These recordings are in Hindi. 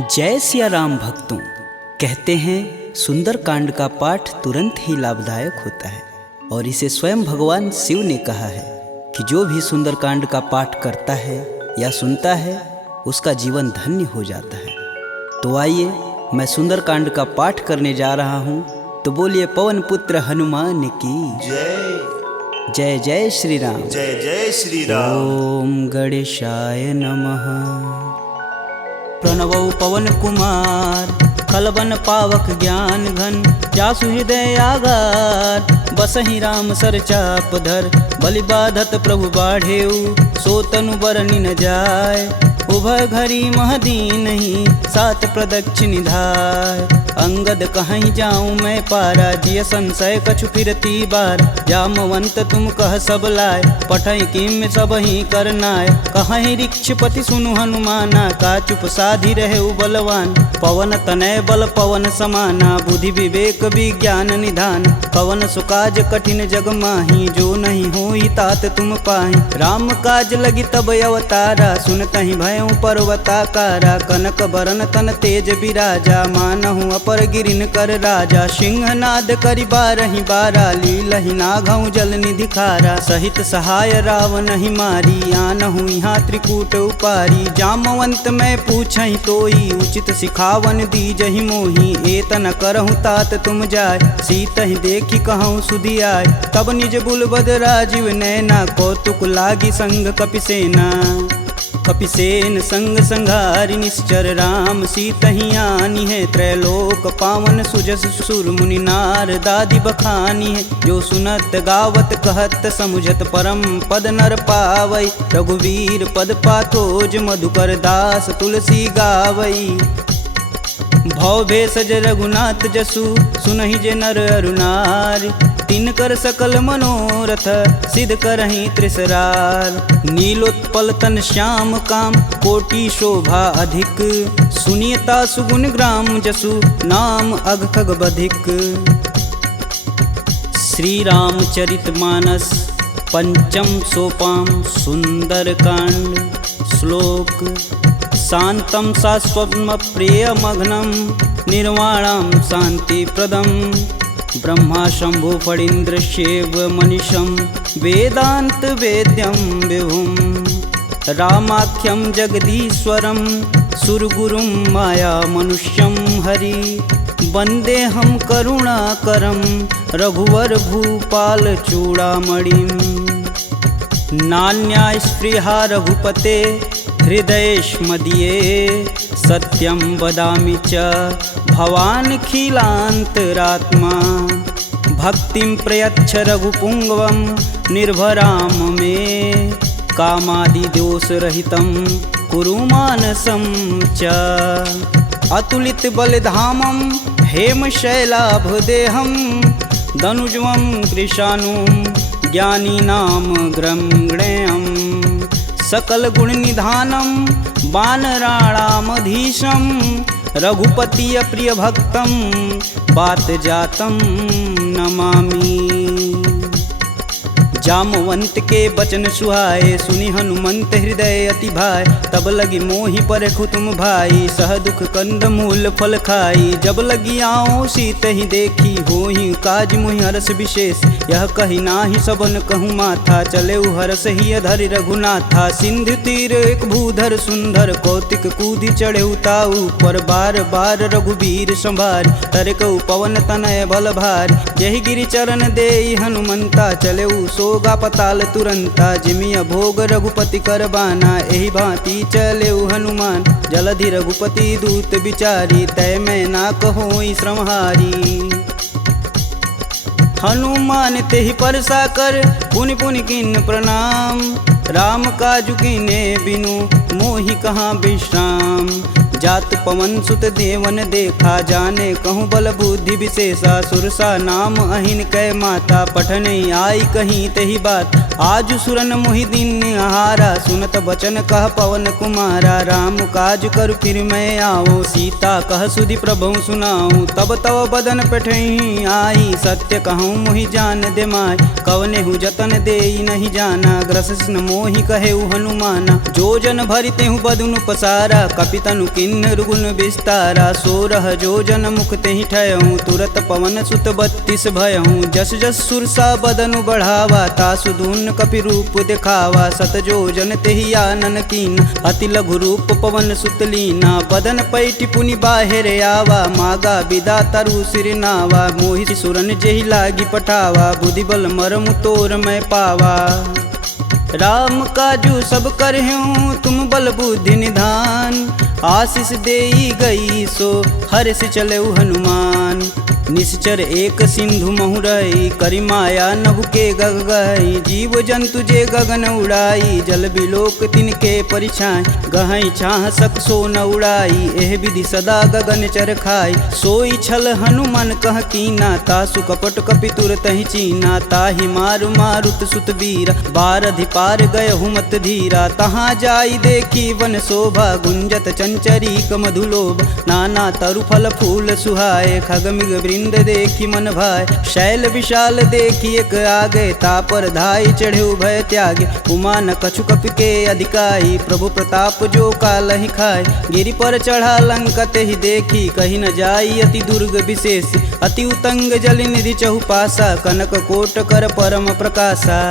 जय सिया राम भक्तों। कहते हैं सुंदरकांड का पाठ तुरंत ही लाभदायक होता है और इसे स्वयं भगवान शिव ने कहा है कि जो भी सुंदरकांड का पाठ करता है या सुनता है उसका जीवन धन्य हो जाता है। तो आइए मैं सुंदरकांड का पाठ करने जा रहा हूँ, तो बोलिए पवन पुत्र हनुमान की जय जय। जय श्री राम। जय जय श्री राम। ओम गणेशाय नमः। प्रणवौ पवन कुमार खलबन पावक ज्ञान घन, जासु हृदय आगार बसहि राम सर चाप धर। बलि बाधत प्रभु बाढ़ेऊ, सो तनु बरनि न जाय। उभय घरी महदीनहि, सात प्रदक्षिण धाय। अंगद कहीं जाऊं मैं पारा, जिय संशय कछु फिरती बार। जामवंत तुम कह सब लाय, पठई किम सब ही करनाय। कहीं ऋक्षपति सुनु हनुमाना, का चुप साधि रहे बलवान। पवन तनय बल पवन समाना, बुद्धि विवेक विज्ञान निधान। पवन सुकाज कठिन जग माही, जो नहीं होई तात तुम पाही। राम काज लगी तब अवतारा, सुनतहि भयउ पर्वताकारा। कनक बरन तन तेज बिराजा, मानहु अपर गिरिन कर राजा। सिंहनाद करि बारहि बारा, लीलहि नाघउ जल निधि खारा। सहित सहाय रावण ही मारी, आनहु यहाँ त्रिकूट उपारी। जामवंत मैं पूछहि तोई, उचित सिखावन दीजहि मोहि। एतन करहु तात तुम जाय, सीतहि देखि कहूँ सुधि आय। तब निज बुलबद राजीव नैना, कौतुक लागी संग कपिसेना। कपिसेन संग संघारि निश्चर, राम सीतहि आनी है। त्रैलोक पावन सुजस सुर मुनि नार दादि बखानी है। जो सुनत गावत कहत समुझत, परम पद नर पावई। रघुवीर पद पाथोज, मधुकर दास तुलसी गावई। भव भेषज रघुनाथ जसु, सुनहि जे नर अरुनार। तिनकर सकल मनोरथ, सिद्ध करहि त्रिसरार। नीलोत्पल तन श्याम काम, कोटि शोभा अधिक। सुनियता सुगुण ग्राम जसु, नाम अघ खग बधिक। श्री रामचरित मानस पंचम सोपान सुंदरकांड। श्लोक शांतं शाश्वतं प्रियमघ्नं, निर्वाणं शांतिप्रदं। ब्रह्मा शंभु फणीन्द्रस्यैव मनीषं, वेदांत वेद्यं विभुं। रामाख्यं जगदीश्वरं, सुरगुरुं माया मनुष्यं हरि। वन्देऽहं करुणाकरं, रघुवर भूपाल चूड़ामणिं। नान्या स्पृहा रघुपते, हृदयेष्मदीये। सत्यं वदामि च भवानखिलान्तरात्मा। भक्तिं प्रयच्छ रघुपुङ्गवं, निर्भराम मे। कामादिदोषरहितं कुरु मानसं च। अतुलित बलधामं, हेमशैलाभदेहं। दनुजवं कृशानुं, ज्ञानीनां ग्रंगणेयम्। सकल गुण निधानं, वानराणामधीशं। रघुपति प्रिय भक्तं, बात जातं नमामि। जामवंत के बचन सुहाए, सुनि हनुमंत हृदय अति भाय। तब लगी मोहि परखु तुम भाई, सह दुख कंद मूल फल खाई। जब लगी आओ सीत ही देखी, होहि काज मुहि हरस विशेष। यह कही नाही सबन कहूँ माथा, चले हरस ही अधरि रघुनाथा। सिंधु तीर एक भूधर सुंदर, कौतिक कूदि चढ़े ताऊ पर। बार बार रघुबीर संभार, तरकऊ पवन तनय बल भार। यही गिरि चरण देई हनुमंता, चले सोगा पताल तुरंता। जिमिया भोग रघुपति करबाना, एहि भांति चले हनुमान। जलधि रघुपति दूत बिचारी, तय मैं ना कहोई श्रमहारी। हनुमान तेहि परसा कर, पुनि पुनि किन प्रणाम। राम काजु कीने बिनु, मोहि कहाँ विश्राम। जात पवन सुत देवन देखा, जाने कहूँ बल बुद्धि विशेषा। सुरसा नाम अहिन कै माता, पठन आई कहीं तही बात। आज सुरन मोहि दिन आहारा, सुनत बचन कह पवन कुमारा। राम काज कर फिर मैं आओ, सीता कह सुधि प्रभु सुनाऊं। तब तव बदन पठई आई, सत्य कहूँ मोहि जान दे माय। कवने हु जतन देई नहीं जाना, ग्रसिन मोहि कहे हनुमाना। जो जन भरिते हूँ बदनु पसारा, कपितनु किन किन्नर गुण विस्तारा 16 जोजन मुख तेहि ठयहूँ तुरत पवन सुत 32 भयहूँ जस जस सुरसा बदनु बढ़ावा तासु दून कपि रूप दिखावा 7 जोजन तेहि आनन कीन अति लघु रूप पवन सुत लीना बदन पैठि पुनि बाहिर आवा मागा विदा तरु सिर नावा मोहि सुरन जेहि लागी पठावा बुद्धि बल मरमु तोर मैं पावा राम काजू सब करहूँ तुम बल बुद्धि निधान आशीष देई गई सो हर्ष चलऊ हनुमान निश्चर एक सिंधु महुरई करि माया नभु के गग गई जीव जंतु जे गगन उड़ाई जल बिलोक तिनके परिछाई गहई छाह सक सो न उड़ाई एह विधि सदा गगन चर खाई सोई छल हनुमान कह कीना तासु कपट कपि तुरत ही चीना ताहि मारु मारुत सुत वीर बारधि पार गय हुमत धीरा तहाँ जाई देखी वन शोभा गुंजत चंचरी मधुलोभ नाना तरु फल फूल सुहाए खगमिग वृंद देखी मन भाय शैल विशाल देखी एक आगे तापर धाई चढ़े भय त्यागे उमा न कछु कपि के अधिकाई प्रभु प्रताप जो कालहि खाए गिरि पर चढ़ा लंका तेहि देखी कहीं न जाई अति दुर्ग विशेष अति उतंग जल निधि चहुपासा कनक कोट कर परम प्रकाशा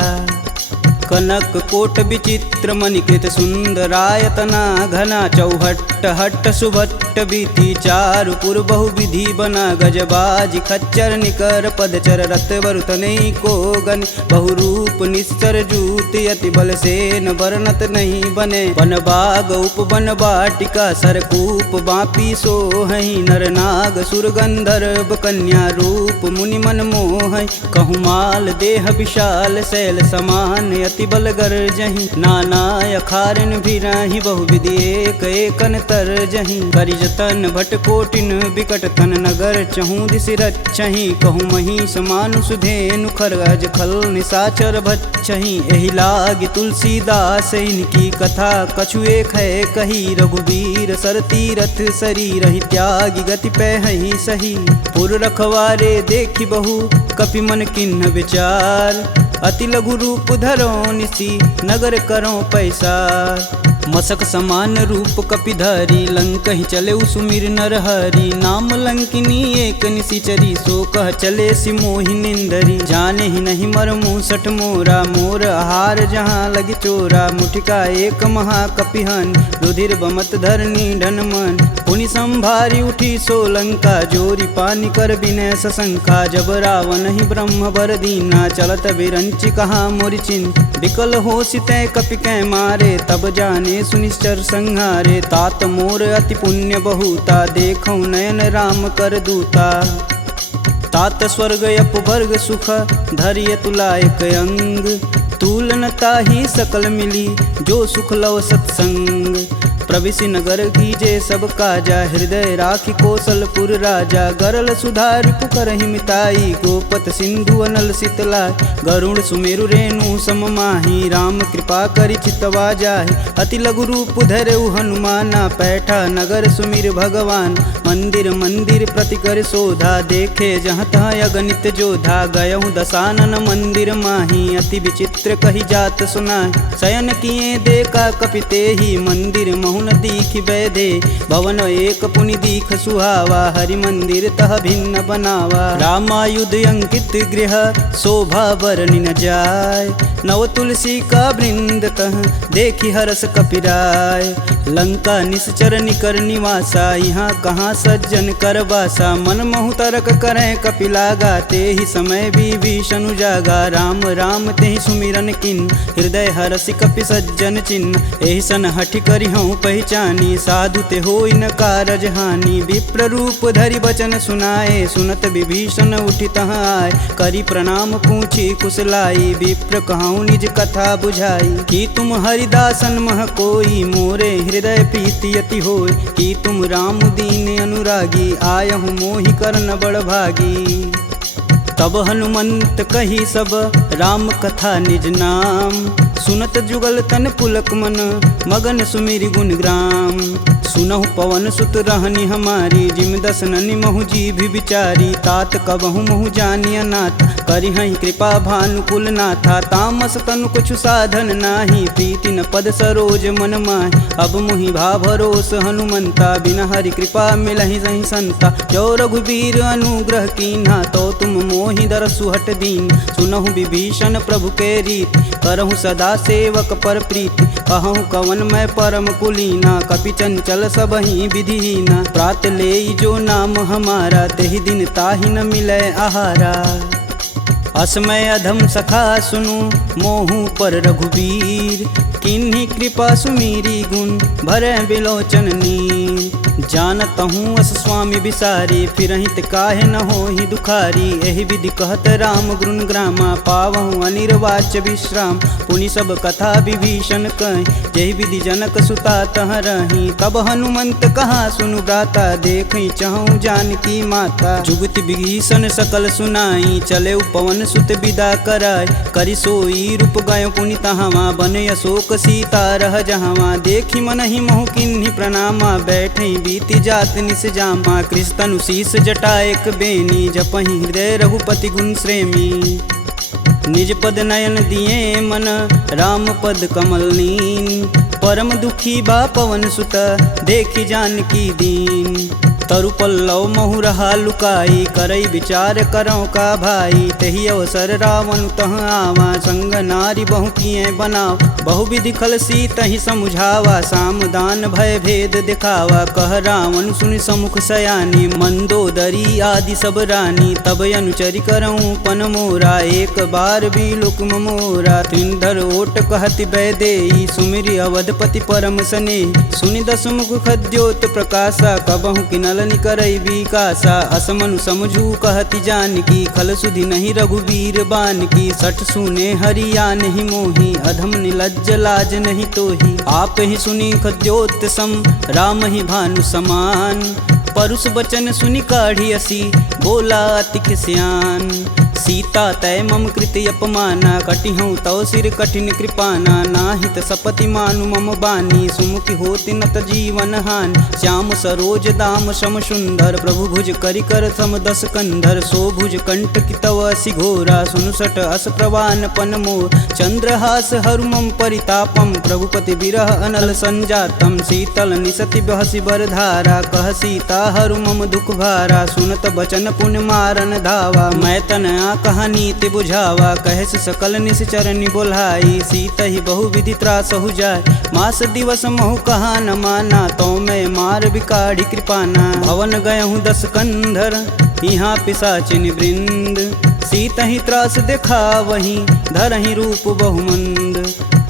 कनक कोट विचित्र मणिकृत सुंदरायतना घना चौहट्ट हट्ट सुभट्ट बीती चारु पुर बहु विधि बना गजबाजी खच्चर निकर पदचर रत वरुतने को गन बहुरूप निश्चर जूत अति बल सेन वर्णत नहीं बने वन बाग उप वन बाटिका सरकूप बापी सोहई नर नाग सुर गंधर्व कन्या रूप मुनि मन मोह कहु माल देह विशाल शैल समान अति बल गर्जहि नाना अखारन भिराहि बहुविधि एक एकन तरजहि करि जतन भट कोटिन विकट तन नगर चहूँ दिस रचहि कहूँ महिष मानुष धेनु खरगज खल निशाचर भच्छहि एहि लागी तुलसीदास इनकी कथा कछु एक है कही रघुवीर सर तीरथ शरीर ही त्यागी गति पैहि सही पुर रखवारे देखी बहु कपि मन किन्ह विचार अति लघु रूप धरो निसी नगर करो पैसार मसक समान रूप कपिधरी लंक ही चले सुमिर नर हरि नाम लंकिनी एक निशिचरी सो कह चले सिमोहि निंदरी जाने ही नहीं मर मूसठ मोरा मोर आहार जहाँ लगी चोरा मुठिका एक महाकपिहन रुधिर बमत धरनी ढन मन पुनि संभारी उठी सो लंका जोरी पानी कर विनय सशंका जब रावण ही ब्रह्म बर दीना चलत विरंचि कहा मोरि चिन्ह विकल हो सितै कपि कै मारे तब जाने सुनिश्चर संहारे तात मोर अति पुण्य बहुता देखौ नयन राम कर दूता तात स्वर्ग अपवर्ग सुख धैर्य तुलायक अंग तुलन ताहि सकल मिली जो सुख लव सत्संग प्रविशि नगर कीजे सब काजा हृदय राखि कौशलपुर राजा गरल सुधार पुकरहि मिताई गोपत सिंधु अनल शीतलाय गरुड़ सुमेरु रेणु सम माही राम कृपा करि चितवा जाहि अति लघु रूप धरऊ हनुमाना पैठा नगर सुमिर भगवान मंदिर मंदिर प्रति कर शोधा देखे जहाँ तहाँ अगणित जोधा गयहु दशानन मंदिर माही अति विचित्र कही जात सुनाय शयन किए देखा कपिते ही मंदिर महुन दीख बैधे भवन एक पुनि दीख सुहावा हरि मंदिर तह भिन्न बनावा रामायुध अंकित गृह शोभा बरनि न जाय नव तुलसी का वृंद तह देखी हरस कपिराय लंका निश्चर निकर निवासा यहाँ कहाँ सज्जन कर बासा मन महु तरक करें कपिलागा ते ही समय विभीषण जागा राम राम ते ही सुमिरन किन हृदय हरसि कपि सज्जन चिन्ह एहि सन हठि करि हूँ पहचानी साधु ते होई न कारज हानि विप्र रूप धरि बचन सुनाए सुनत विभीषण उठि तहाँ आए करि प्रणाम पूछी कुशलाई विप्र कहूँ निज कथा बुझाई कि तुम हरिदासन मह कोई मोरे हृदय प्रीति अति होय कि तुम राम दीन अनुरागी आयहु मोहि करन बड़ भागी तब हनुमंत कही सब राम कथा निज नाम सुनत जुगल तन पुलक मन मगन सुमिरि गुण ग्राम। सुनहु पवन सुत रहनी हमारी जिम दसननि महु जीभ विचारी। तात कबहु महु जानी अनाथ करिहहि कृपा भानुकुल नाथा। तामस तनु कुछु साधन नाही प्रीति न पद सरोज मन माहि। अब मुहि भा भरोस हनुमंता बिना हरि कृपा मिलहि सहि संता। जो रघुबीर अनुग्रह कीन्हा तो तुम मोहि दरसु हट दीन। सुनहु विभीषण प्रभु के रीति करहु सदा सेवक पर प्रीति। कहूँ कवन मैं परम कुलीना कपि चंचल सबहि विधिहीना। प्रात लेई जो नाम हमारा तेहि दिन ताहि न मिलै आहारा। असमय अधम सखा सुनु मोहु पर रघुबीर। किन्हीं कृपा सुमीरी गुण भरै बिलोचन नीर। जानत हूँ अस स्वामी बिसारी फिरहित काहे न होहि दुखारी। एहि विधि कहत राम गुण ग्रामा पावहु अनिर्वाच्य विश्राम। पुनि सब कथा विभीषण कहि जेहि विधि जनक सुता तह रही। तब हनुमंत कहा सुनु भ्राता देखहि चहु जानकी माता। जुगति विभीषण सकल सुनाई चले पवन सुत विदा कराय। करि सोई रूप गयो पुनि तहावा बन अशोक सीता रह जहावा। देखि मनहि महु किन्हि प्रणामा बैठे बीति जात निस जामा। कृष्ण शीस जटा एक बेनी जपहि हृदय रघुपति गुण श्रेमी। निज पद नयन दिए मन राम पद कमल नीन। परम दुखी बा पवन सुत देखि जानकी दीन। तरु पल्लव महु रहा लुकाई करई विचार करौ का भाई। तही अवसर रावण तह आवा संग नारी बहु किए बनाव। बहु विधि खल सी तही समुझावा साम दान भय भेद दिखावा। कह रावण सुनि समुख सयानी मंदोदरी आदि सब रानी। तब अनुचरि करऊँ पन मोरा एक बार भी लुक मोरा। त्रिंधर ओट कहति बैदेई सुमिरि अवधपति परम स्नेही। सुनि दस मुख खद्योत प्रकाशा कबहु किनल निकरई विकासा। असमनु समझू कहति जानकी खल सुधि नहीं रघुबीर बानकी। सठ सुने हरिया नहीं मोही अधम निलज्ज लाज नहीं तोही। आप ही सुनी खद्योत सम राम ही भानु समान। परुष बचन सुनि काढ़ी असी बोला अति खिसियान। सीता तय मम कृति अपमाना कटिहूँ तव सिर कठिन कृपाना। नाहित सपति मानु मम बानी सुमुखी होति नत जीवन हानि। श्याम सरोज दाम सम सुंदर प्रभु भुज करि कर सम दस कंधर। सो भुज कंठ की तव असि घोरा सुनुसट अस प्रवान पन मोर। चंद्रहास हरु मम परितापम प्रभुपति बिरह अनल संजातम। शीतल निसति बहसि बरधारा कह सीता हरु मम दुख भारा। सुनत बचन पुण्य मारन धावा मैं तन कहानी ते बुझावा। कहस सकल निश्चरनि बोलाई सीता ही बहु विधि त्रास हो जाय। मास दिवस महु कहा न माना तो मैं मार बिकाढ़ी कृपाना। भवन गयहूँ दस कंधर यहाँ पिशाचिन वृंद। सीता ही त्रास देखा वहीं धरहि रूप बहुमंद।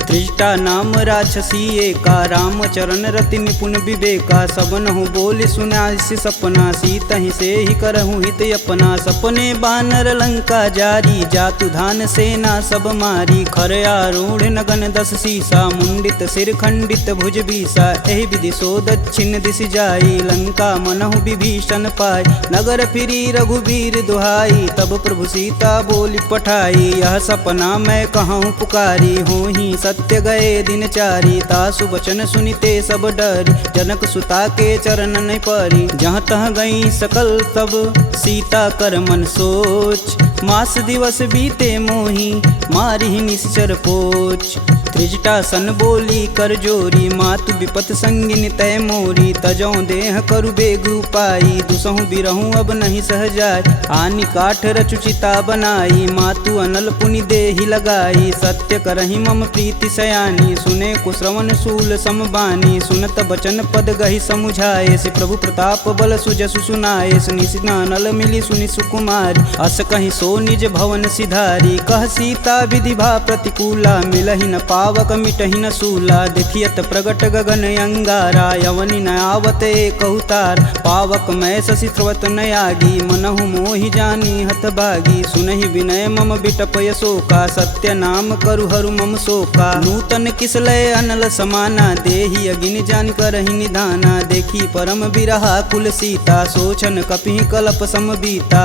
त्रिजटा नाम राक्षसी एका राम चरण रति निपुण विवेका। सबनहु बोली सुनासि सपना सीता ही से ही करहु हित अपना। सपने बानर लंका जारी जातु धान सेना सब मारी। खर आरूढ़ नगन दस सीसा मुंडित सिर खंडित भुज बीसा। एहि विधि सो दक्षिण दिश जाई लंका मनहु विभीषण पाई। नगर फिरी रघुबीर दुहाई तब प्रभु सीता बोली पठाई। यह सपना मैं कहूँ पुकारी होहि सत्य गए दिन चारी। तासु बचन सुनिते सब डरी जनक सुता के चरण नहीं परी। जहाँ तह गई सकल तब सीता कर मन सोच। मास दिवस बीते मोही मारी निश्चर पोच। त्रिजटा सन बोली कर जोरी मातु विपत संगिन तय मोरी। तजौ देह करु बेग उपाई दुसहु बिरहूँ अब नहीं सह जाय। आनि काठ रचुचिता बनाई मातु अनल पुनि देहि लगाई। सत्य करहि मम प्रीति सयानी सुने कुश्रवण शूल समबानी। सुनत बचन पद गहि समुझाए से प्रभु प्रताप बल सुजसु सुनाए। निशिना नल मिली सुनि सुकुमारी अस कहि सो निज भवन सिधारी। कह सीता विधि भा प्रतिकूला मिलहि न पावक मिटहि न सूला। देखियत प्रगट गगन अंगारा यवनि न आवत एक अवतार। पावक मैं शशि स्रवत न आगी मनहु मोहि जानी हत भागी। सुनहि विनय मम बिटप यशोका सत्य नाम करु हरु मम शोका। नूतन किसलय अनल समाना देहि अगिन जान करहि निधाना। देखी परम बिरहा कुल सीता सोचन कपि कलप सम बीता।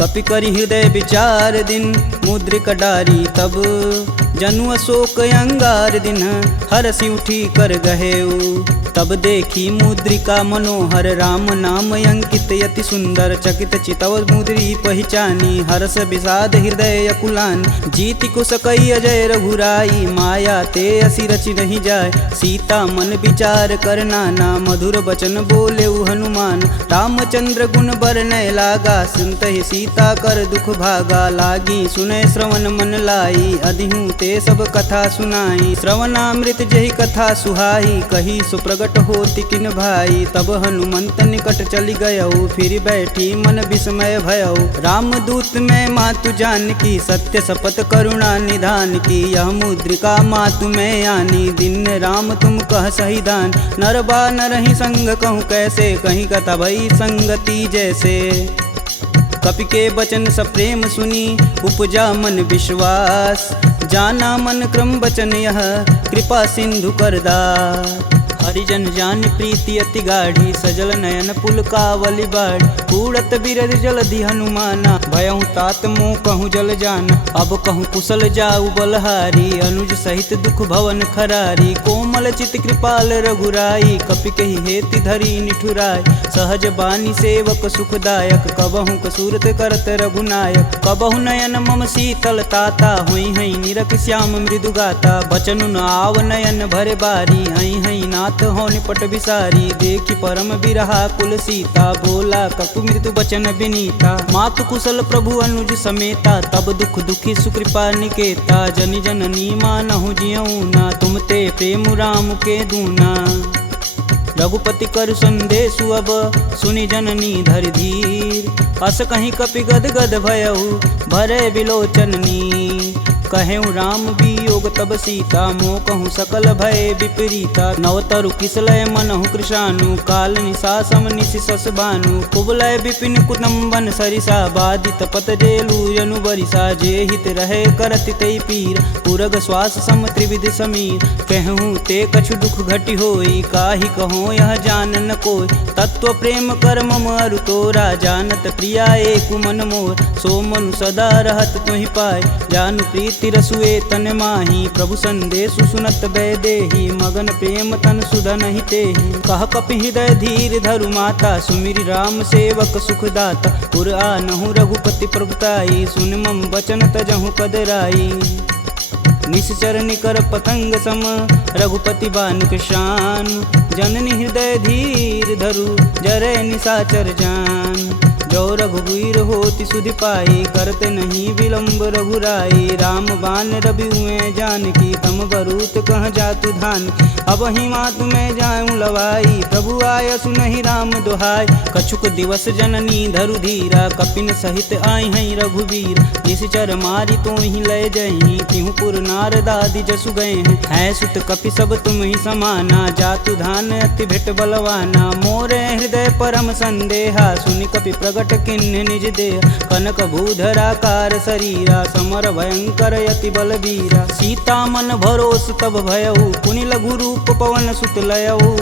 कपि करि हृदय विचार दिन मुद्रिक डारी तब जनु अशोक अंगार दिन हरसि उठी कर गहेऊ। तब देखी मुद्रिका मनोहर राम नाम अंकित यति सुंदर। चकित चितव मुद्री पहचानी हर्ष विषाद हृदय अकुलान। जीति कुश कई अजय रघुराई माया ते असी रचि नहीं जाय। सीता मन विचार कर नाना मधुर वचन बोले हनुमान। रामचंद्र गुण बरनय लागा सुनत ही सीता कर दुख भागा। लागी सुनय श्रवण मन लाई अधिहूँ ते सब कथा सुनाई। श्रवणामृत जही कथा सुहाई कही सुप्रगट होति किन भाई। तब हनुमंत निकट चली गयऊ फिर बैठी मन विस्मय भयऊ। रामदूत में मातु जानकी सत्य शपथ करुणा निधान की। यह मुद्रिका मातु में आनी दिन राम तुम कह सही दान। नरबा नरहि संग कहूँ कैसे कहीं कथा भई संगति जैसे। कपि के वचन सप्रेम सुनी उपजा मन विश्वास। जाना मन क्रम वचन यह कृपा सिंधु करदार। हरिजन जान प्रीति अति गाढ़ी सजल नयन पुलकावली बाढ़। कूड़त बिरद जलधि हनुमाना भयहु तात मोह कहूँ जल जान। अब कहूँ कुशल जाऊ बलहारी अनुज सहित दुख भवन खरारी। कोमल चित कृपाल रघुराई कपि कहि हेति धरी निठुराय। सहज बानी सेवक सुखदायक कबहु कसूरत करत रघुनायक। कबहु नयन मम शीतल ताता हुई हई निरख श्याम मृदु गाता। बचनु न आव नयन भरे बारी हई हई नाथ हो निपट विसारी। देखी परम बिरहा कुल सीता बोला कपु मृदु बचन विनीता। मातु कुशल प्रभु अनुज समेता तब दुख दुखी सुकृपा निकेता। जनि जननी मानहु जियऊ ना तुम ते प्रेम राम के दूना। रघुपति कर संदेशु अब सुनि जननी धरि धीर। अस कहीं कपि गद गद भयऊ भरे विलोचन नीर। कहेऊ राम वियोग तब सीता मोह कहूँ सकल भय विपरीता। नवतरु किसलय मनहु कृशानु काल निशा सम निशिशस भानु। कुबलय विपिन कुटुम्बन सरिसा बाधित पत जेलु जनु बरिसा। जे हित रहे करति तै पीर पुरग श्वास सम त्रिविध समीर। कहूँ ते कछु दुख घटि होई काहि कहो यह जान न कोई। तत्व प्रेम कर मम अरु तोरा जानत प्रिया एक मन मोर। सो मनु सदा रहत तुहि पाय जानु प्रीति रसुए तन माही। प्रभु संदेशु सुनत बैदेही मगन प्रेम तन सुधन ही तेहि। कह कपि हृदय धीर धरु माता सुमिरि राम सेवक सुखदाता। पुर आनहु रघुपति प्रभुताई सुन मम वचन तजहु कदराई। निश्चर निकर पतंग सम रघुपति बान कृशान। जननी हृदय धीर धरु जरै निशाचर जान। जो रघुवीर होति सुधि पाई करते नहीं विलम्ब रघुराई। राम बान रवि हुए जानकी तम बरूत कह जातु धान। अब ही मातु में जाऊँ लवाई प्रभु आय सुनहि राम दुहाई। कछुक दिवस जननी धरु धीरा कपिन सहित आई हैं रघुवीर। निश्चर मारी तो ही लय जही तिहु पुर नारदादि जसु गए हैं। है सुत कपि सब तुम ही समाना जातु धान अति भेट बलवाना। मोरे हृदय परम संदेहा सुनि कपि प्रगट किन्ह निज देह। कनक भूधराकार शरीरा समर भयंकर यति बलबीरा। सीता मन भरोस तब भयऊ पुनि लघु रूप पवन सुत लयऊ।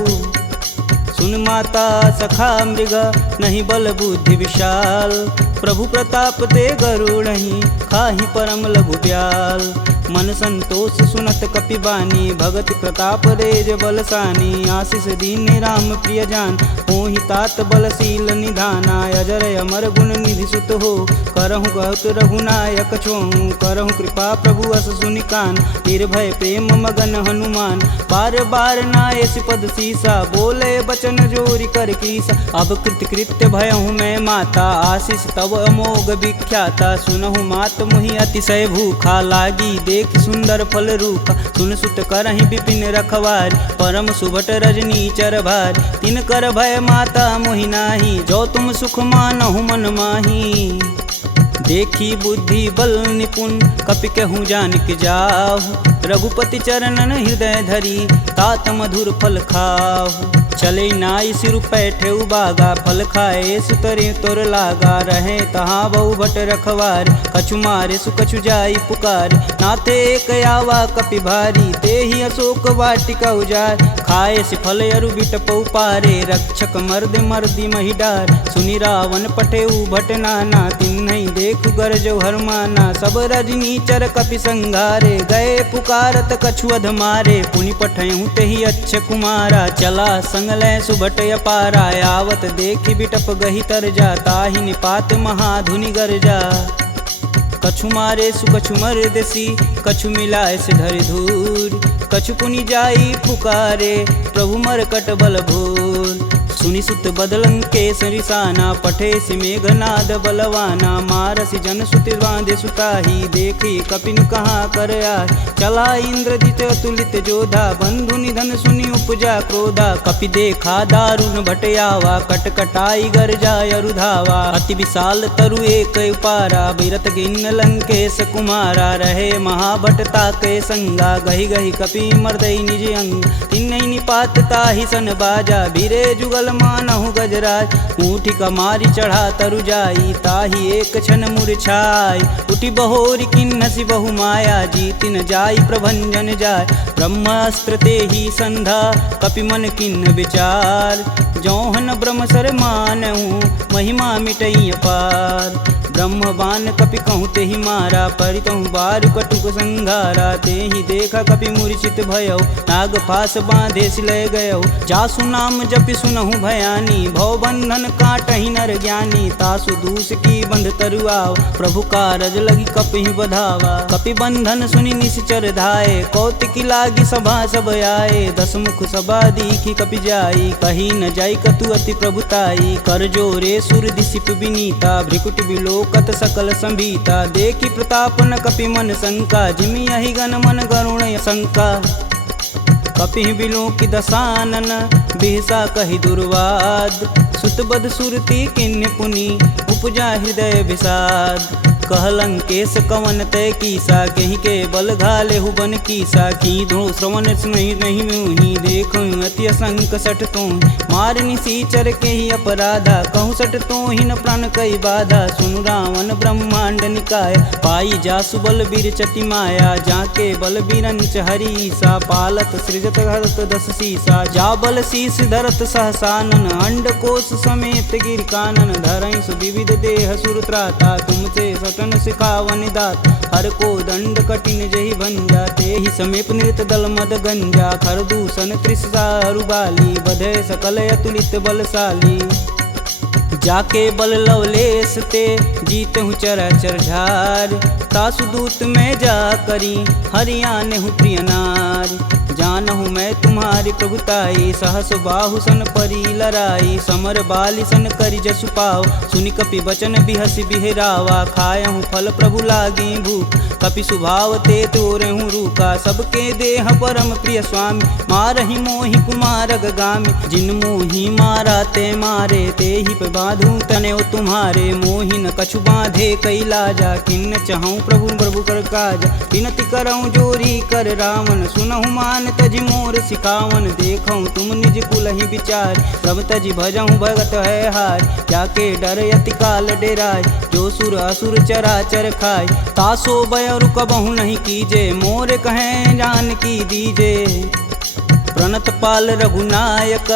सुन माता सखा मृग नहीं बल बुद्धि विशाल। प्रभु प्रताप ते गरुड़हि खाहि परम लघु ब्याल। मन संतोष सुनत कपि बानी भगति प्रताप रेज बलसानी। आशीष दीन राम प्रिय जान होहि तात बलशील निधाना। अजर अमर गुण निधि सुत हो करहु बहुत रघुनायक छोहु। करहु कृपा प्रभु अस सुनि कान निर्भय प्रेम मगन हनुमान। बार बार नायस पद सीसा बोले बचन जोरि कर कीसा। अब कृत्य भयहु मैं माता आशीष तब अमोघ विख्याता। सुनहु मात मुहि अतिशय भूखा लागी देख सुंदर फल रूपा। सुन सुत करहि विपिन रखवार परम सुभट रजनी चर भार। तिन कर भय माता मोहि नाही जो तुम सुख मानहु मन माही। देखी बुद्धि बल निपुण कपि कहूँ जानिक जाहु। रघुपति चरणन हृदय धरी तात मधुर फल खाहु। चले नाई सिर पैठे उबागा फल खाए सुतरे तोर लागा। रहे तहाँ बहु भट रखवार कछु मारे सुकछु जाई पुकार। नाथे एक आवा कपि भारी ते ही अशोक वाटिका उजार। खाए से फल अरु बिटपौ पारे रक्षक मर्द मर्दी महिडार। सुनि रावण पठेऊ भट नाना तिन्हि देखु गरजौ हरमाना। सब रजनी चर कपि संघारे, गए पुकारत कछु अध मारे। पुनि पठयहु तेहि अच्छ कुमारा, चला संग लय सुभट अपारा। आवत देखि बिटप गही तरजा, ताहि निपात महाधुनि गरजा। कछु मारे सु कछु मर्दसी, कछु मिलाए से धरि धूर। कछु पुनि जाई पुकारे, प्रभु मरकट बल भूर। सुनि सुत बदलंके सरिसाना, पठे सि मेघनाद बलवाना। मारसि जन सुति बांधे सुताही, देखी कपिन कहाँ कर आए। चला इंद्रजित अतुलित जोधा, बंधु निधन सुनि उपजा क्रोधा। कपि देखा दारुण भटयावा, कटकटाई गरजा अरुधावा। अति विशाल तरु एक उपारा, बिरत गिन्न लंकेश कुमारा। रहे महाभट ताके संगा, गही गही कपि मर्दई निज अंग। तिन्नई निपात ताहि सन बाजा, बीरे जुगल मानहु गजराज। ऊँठी कमारी चढ़ा तरु जाई, ताहि एक क्षण मूर्छाई। उठी बहोरी किन्नसी बहु माया, जीतिन जाई प्रभंजन जाय। ब्रह्मास्त्र तेहि संधा, कपि मन किन्न विचार। जौहन ब्रह्म सर मानहु, महिमा मिटई अपार। ब्रह्म बान कपि कहूँ तेहि मारा, परितहु बारु कटुक संघारा। तेहि देखा कपि मूर्छित भयौ, नाग फास बांधे सिलय गयौ। जासु नाम जपि सुनहु भयानी, भव बंधन काटहि नर ज्ञानी। तासु दूस की बंध तरुआव, प्रभु कारज लगी कपि बधावा। कपि बंधन सुनि निश्चर धाये, कौतिकी लागी सभा सब आए। दस मुख सभा दीखी कपि जाई, कही न जाई कतु अति प्रभुताई। कर जोरे सुर दिसिप विनीता, भ्रिकुट बिलोकत सकल संभीता। देखी प्रताप न कपि मन शंका, जिमि यही गण मन गरुण शंका। कपि बिलोकि दसानन, बिहसा कहि दुर्वाद। सुतबद सुरति किन्य पुनि, उपजा हृदय विषाद। कहलंकेश कवन तय कीसा, कहीं के बल घाले हुबन कीसा। की धो श्रवण नहीं मुहि, देखो अति असंक सठ तो। मार निसीचर के ही अपराधा, कहूँ सठ तो ही न प्राण कई बाधा। सुनु रावण ब्रह्मांड निकाय, पाई जासु बल बीर चटी माया। जाके बल बीरंच हरीसा, पालत सृजत हरत दस सीसा। जा बल शीस धरत सहसानन, अंड कोश समेत गिर कानन। धरई सुविविध देह सुरत्राता, तुमसे सटन सिखावन दात। हर को दंड कठिन जही भंजा, तेहि समीप नृत दल मद गंजा। खर दूषण त्रिषा अरुबाली, बधे सकल अतुलित बलशाली। जाके बल लवलेश ते, जीतहु चराचर झार। तासु दूत में जा करी, हरियाणहु प्रिय नार। जानहु मैं तुम्हारी प्रभुताई, सहस बाहु सन परी लराई। समर बाली सन करि जसु पाव, सुनि कपि बचन बिहसि बिहरावा। खायहु फल प्रभु लागी भूख, कपि सुभाव ते तोरहु रूखा। सबके देह परम प्रिय स्वामी, मारहि मोहि कुमार गामी। जिन मोहि मारा ते मारे, तेहि पे बांधु तनेउ तुम्हारे। मोहि न कछु बांधे कई लाजा, किन्न चहऊँ प्रभु प्रभु कर काज। विनति करऊँ जोरी कर रावण, सुनहु मान तजि मोर सिखावन। देखऊँ तुम निज कुलहि विचार, प्रभ तजि भजऊँ भगत है हार। जाके डर यति काल डेराय, जो सुर असुर चराचर खाय। तासो भय रुकबहु नहीं कीजे, मोर कहें जान की दीजे। प्रणत पाल रघुनायक,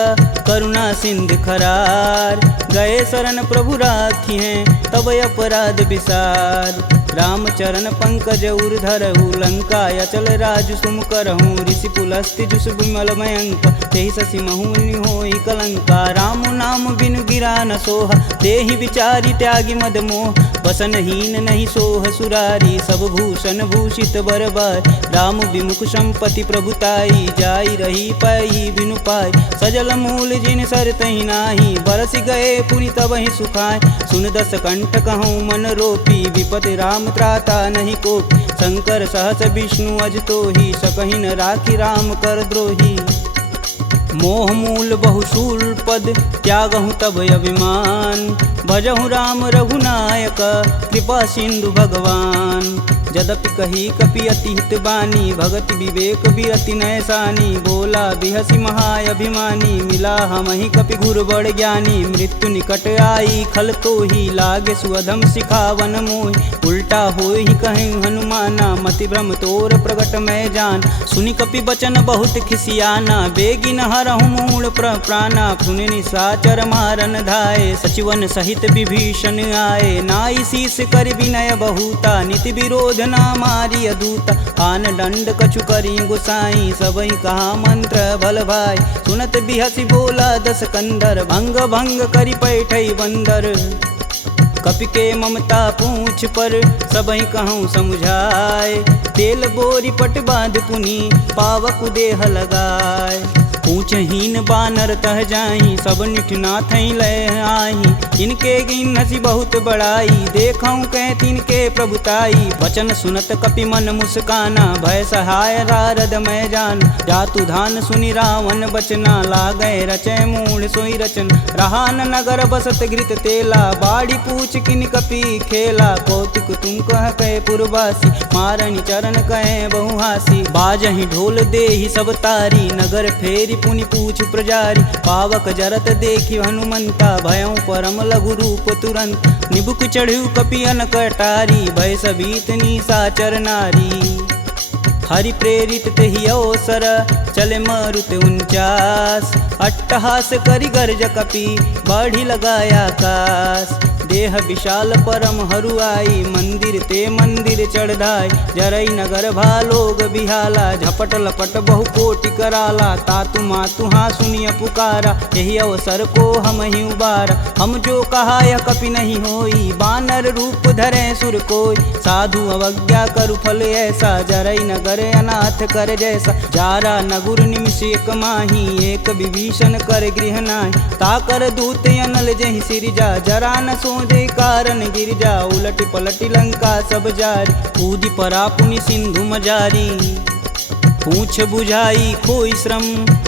करुणा सिंध खरार। गए शरण प्रभु राखी हैं, तब अपराध विसार। रामचरण पंकज उर धरहु, लंका अचल राजु सुम करहूँ। ऋषि पुलस्ति जुस विमल मयंक, तेहि शशि महुनि होई कलंका। राम नाम बिनु गिरा न सोहा, देहि विचारी त्यागी मद मोह। बसनहीन नहीं सोह सुरारी, सब भूषण भूषित बरबार। राम विमुख संपत्ति प्रभुताई, जाई रही पाई बिनु पाई। सजल मूल जिन सर तहि नाही, बरस गए पुनि तबहि सुखाय। सुन दस कंठ कहूँ मन रोपी, विपति राम त्राता नहीं कोपी। शंकर सहस विष्णु अज तोहि, सकहि न राखी राम कर द्रोही। मोह मूल बहुशूल पद, त्यागहु तब अभिमान। भजहु राम रघुनायक, कृपा सिंधु भगवान। यद्यपि कही कपि अति हित बानी, भगति विवेक बिरति नैसानी। बोला बिहसी महाअभिमानी, मिला हमहि कपि गुर बड़ ज्ञानी। मृत्यु निकट आई खल तो ही, लागे सुअधम सिखावन मोहि। उल्टा होई कहीं हनुमाना, मति भ्रम तोर प्रगट मैं जान। सुनि कपि बचन बहुत खिसियाना, बेगिन हरहु मूल प्राणा। पुनि निशाचर मारन धाये, सचिवन सहित विभीषण आए। नाई शीस कर विनय बहुता, नीति विरोध ना मारी अदूता। आन दंड कछु करी गुसाई, सबई कहा मंत्र बल भाई। सुनत बिहसी बोला दस कंदर, भंग भंग करि पैठई बंदर। कपि के ममता पूछ पर, सबई कहूँ समझाए। तेल बोरी पट बांध पुनि, पावक देह लगाए। पूछहीन बानर तह जाही, सब निठना थई लय आही। इनके गिन हसी बहुत बड़ाई, देखऊँ कह तिनके प्रभुताई। वचन सुनत कपि मन मुस्काना, भय सहाय नारद मैं जान। जातु धान सुनि रावण बचना, लागै रचय मूढ़ सोई रचन। रहा न नगर बसत घृत तेला, बाड़ी पूछ किन कपि खेला। कौतुक तुम कह कहे पुरवासी, मारनि चरण कहे बहुहासी। बाजहि ढोल देहि सब तारी, नगर फेरी पुनि पूछ प्रजारी। पावक जरत देखि हनुमंता, भयं परम लघु रूप तुरंत। निबुक चढ़ु कपि अनक अटारी, भय सबीत निशाचर नारी। हरि प्रेरित तेहि अवसर, चले मारुत 49। अट्टहास करि गर्ज कपि, बाढ़ि लगाया आकाश। देह विशाल परम हरुआई, मंदिर ते मंदिर चढ़ाई। जरई नगर भालोग बिहाला, झपट लपट बहु कोटि कराला। तातु मातु हाँ सुनिय पुकारा, यही अवसर को हम ही उबारा। हम जो कहा यह कपि नहीं होई, बानर रूप धरे सुर कोई। साधु अवज्ञा करु फल ऐसा, जरई नगर अनाथ कर जैसा। जारा नगुर निमिष एक माही, एक विभीषण कर गृह नाहि। ताकर दूत अनल जहि सिरजा, जरा न सोजे कारण गिरजा। उलटि पलटि लंका सब जारी, कूदि परा पुनि सिंधु मजारी। पूछ बुझाई खोई श्रम,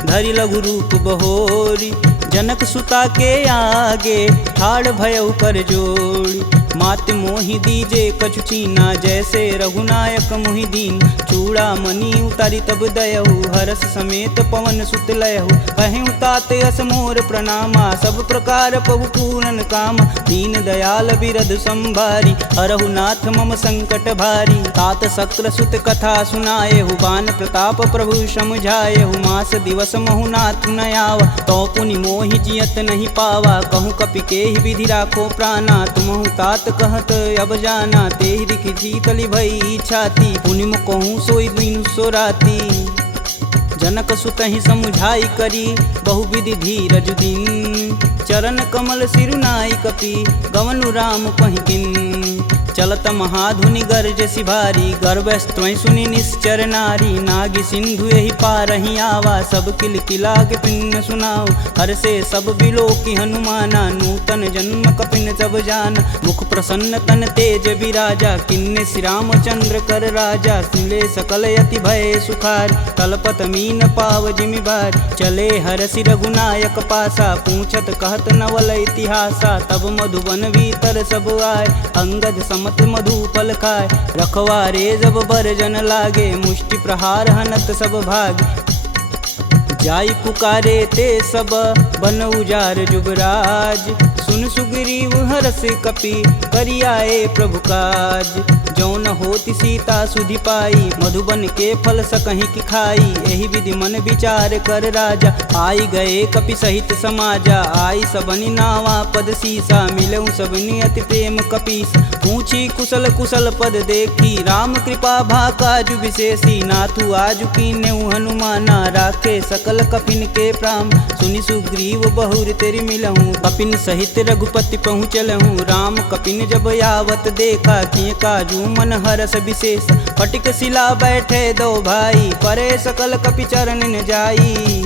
धरि लघु रूप बहोरी। जनक सुता के आगे, ठाड़ भयउ कर जोड़ी। मात मोहि दीजे कछु चीना, जैसे रघुनायक मोहि दीन। चूड़ा मणि उतारी तब दयहु, हरस समेत पवन सुत लयहु। कहें तात यस मोर प्रणामा, सब प्रकार प्रभु पूरन काम। दीन दयाल बिरध संभारी, हरहु नाथ मम संकट भारी। तात शक्र सुत कथा सुनाएहु, बान प्रताप प्रभु समझाएहु। मास दिवस महु नाथ न आवा, तो पुनि मोहि जियत नहीं पावा। कहूँ कपि केहि विधि राखो प्राणा, तुमहु तात कहत अब जाना। तेहि दिखि शीतलि भई छाती, पुनि कहूँ सोई दिन सो राती। जनक सुतहि समुझाई करी, बहुविधि धीरज दिन। चरण कमल सिरुनाई कपि, गवनु राम पहिकिन। चलत महाधुनि गर्ज सिभारी, गर्भस्त्वं सुनि निश्चर नारी। नागी सिंधु यही पारहि आवा, सब किल किला के पिन सुनाओ। हर से सब बिलोकि हनुमाना, नूतन जन्म कपिन सब जान। मुख प्रसन्न तन तेज विराजा, किन्ने श्री रामचंद्र कर राजा। सुले सकल यति भय सुखार, तलपत मीन पाव जिमि बार। चले हरसि रघुनायक पासा, पूछत कहत नवल इतिहासा। तब मधुबन भीतर सब आए, अंगद मत मधुपल खाए। रखवारे जब बरजन लागे, मुष्टि प्रहार हनत सब भाग। जाई पुकारे ते सब, बन उजार जुबराज। सुन सुग्रीव हरस कपि, करियाए प्रभु काज। जौन होति सीता सुधि पाई, मधुबन के फल सकहि की खाई। एहि विधि मन विचार कर राजा, आई गए कपि सहित समाजा। आई सबनि नावा पद सीसा, मिलऊँ सबनि अति प्रेम कपीस। पूछी कुशल कुशल पद देखी, राम कृपा भा काजु विशेषी। नाथु आजु कीन्हु हनुमाना, राखे सकल कपिन के प्राम। सुनि सुग्रीव बहुर तेरि मिलहूँ, कपिन सहित रघुपति पहुँचलहूँ। राम कपिन जब यावत देखा, किए काजू मन हरस विशेष। फटिक शिला बैठे दो भाई, परे सकल कपि चरण न जाई।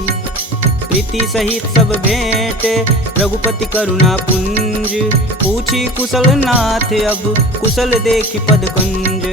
प्रीति सहित सब भेंट, रघुपति करुणा पुंज। पूछी कुशल नाथ अब कुशल देखि पद कंज।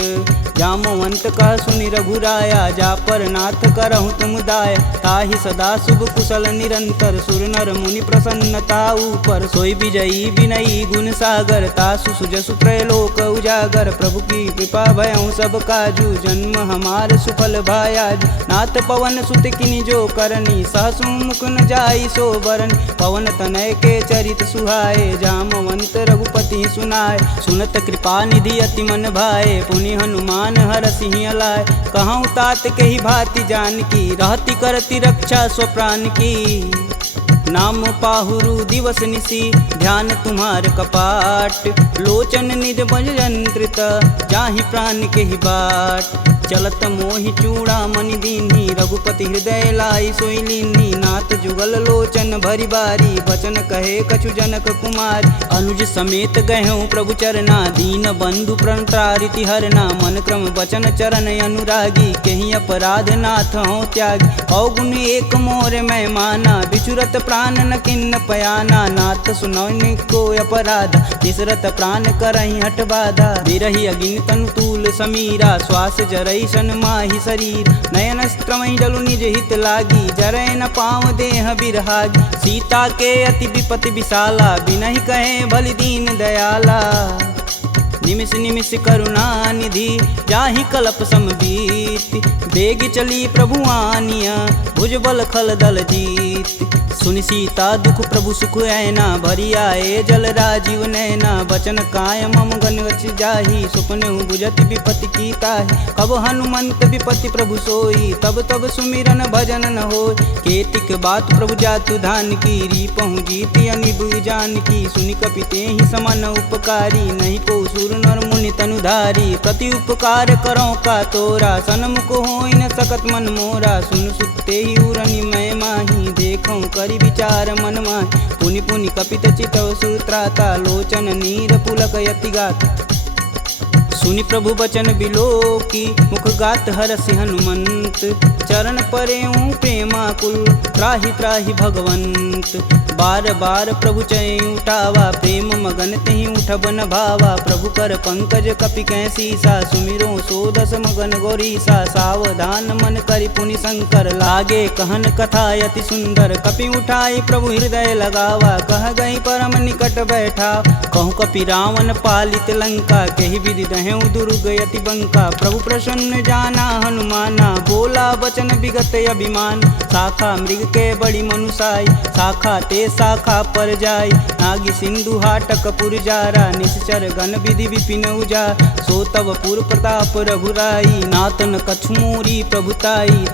जामवंत कह सुनि रघुराया जा पर नाथ करहु तुम दाया। ताहि सदा शुभ कुशल निरंतर सुर नर मुनि प्रसन्नता ऊपर। सोई विजयी विनयी गुण सागर तासु सुजसु त्रैलोक उजागर। प्रभु की कृपा भयउ सब काजू जन्म हमार सुफल भायाज। नाथ पवन सुत किनि जो करनी सहसु मुख न जाई सो बरन। पवन तनय के चरित सुहाए जामवंत रघुपति सुनाए। सुनत कृपा निधि अति मन भाए पुनि हनुमान हर सिंह लाए। कहूँ तात के ही भांति जान की रहती करती रक्षा स्वप्राण की। नाम पाहुरु दिवस निसी ध्यान तुम्हार कपाट। लोचन निज बज यंत्रित जाहि प्राण के ही बाट। चलत मोहि चूड़ा मनि दीन्ही रघुपति हृदय लाई सोई लीन्ही। नाथ जुगल लोचन भरी बारी बचन कहे कछु जनक कुमार। अनुज समेत गहूँ प्रभु चरना दीन बंधु प्रणतारिति हरना। मन क्रम बचन चरण अनुरागी कहीं अपराध नाथ हो त्यागी। अवगुण एक मोर मैं माना बिचुरत प्राण न किन्न पयाना। नाथ सुनौनि को अपराध निसरत प्राण करहि हठ बाधा। बिरहि अगिन तनु तूल समीरा श्वास जरई सन माहि शरीर। नयन स्त्रमहि जलु निज हित लागी जरै न पाँव देह बिरहागी। सीता के अति विपति विशाला बिनहि कहे बलि दीन दयाला। निमिष निमिष करुणा निधि जाहि कलप समबीत। बेग चली प्रभु आनिया भुजबल खल दल जीत। सुनि सीता दुख प्रभु सुख ऐना भरी आए जल राजीव नैना। बचन काय मम गन गच जाहि सुपने बुझत विपति की ताहि। कब हनुमंत विपति प्रभु सोई तब तब सुमिरन भजन न होय। केतिक बात प्रभु जातु धान की रीपहु जीति अनिब जान की। सुनि कपि तेहि समन उपकारी नहीं को सुर नर मुनि तनुधारी। प्रति उपकार करो का तोरा सनमुख होई न सकत मन मोरा। सुन सुते ही उरनि मैं माही देखऊँ करि विचार मन माहि। पुनि पुनि कपित चितव सुत्राता लोचन नीर पुलक यति गाता। सुनि प्रभु बचन बिलोकी मुख गात हरसि हनुमंत। चरण परेऊँ प्रेमाकुल त्राहि त्राहि भगवंत। बार बार प्रभु चै उठावा प्रेम मगन तेहि उठब न भावा। प्रभु कर पंकज कपि कैसीसा सुमिरो सोदस मगन गौरीसा। सावधान मन करि पुनि शंकर लागे कहन कथा अति सुंदर। कपि उठाई प्रभु हृदय लगावा कह गई परम निकट बैठा। कहूँ कपि रावण पालित लंका केहि विधि दहें दुर्ग यति बंका। प्रभु प्रसन्न जाना हनुमाना बोला वचन विगत अभिमान। शाखा मृग के बड़ी मनुसाई शाखा ते शाखा पर जाई। नागी सिंधु हाटक पुरजारा निश्चर गण विधि विपिन उजा। सो तब पुर प्रताप रघुराई नातन कछुमूरी प्रभुताई।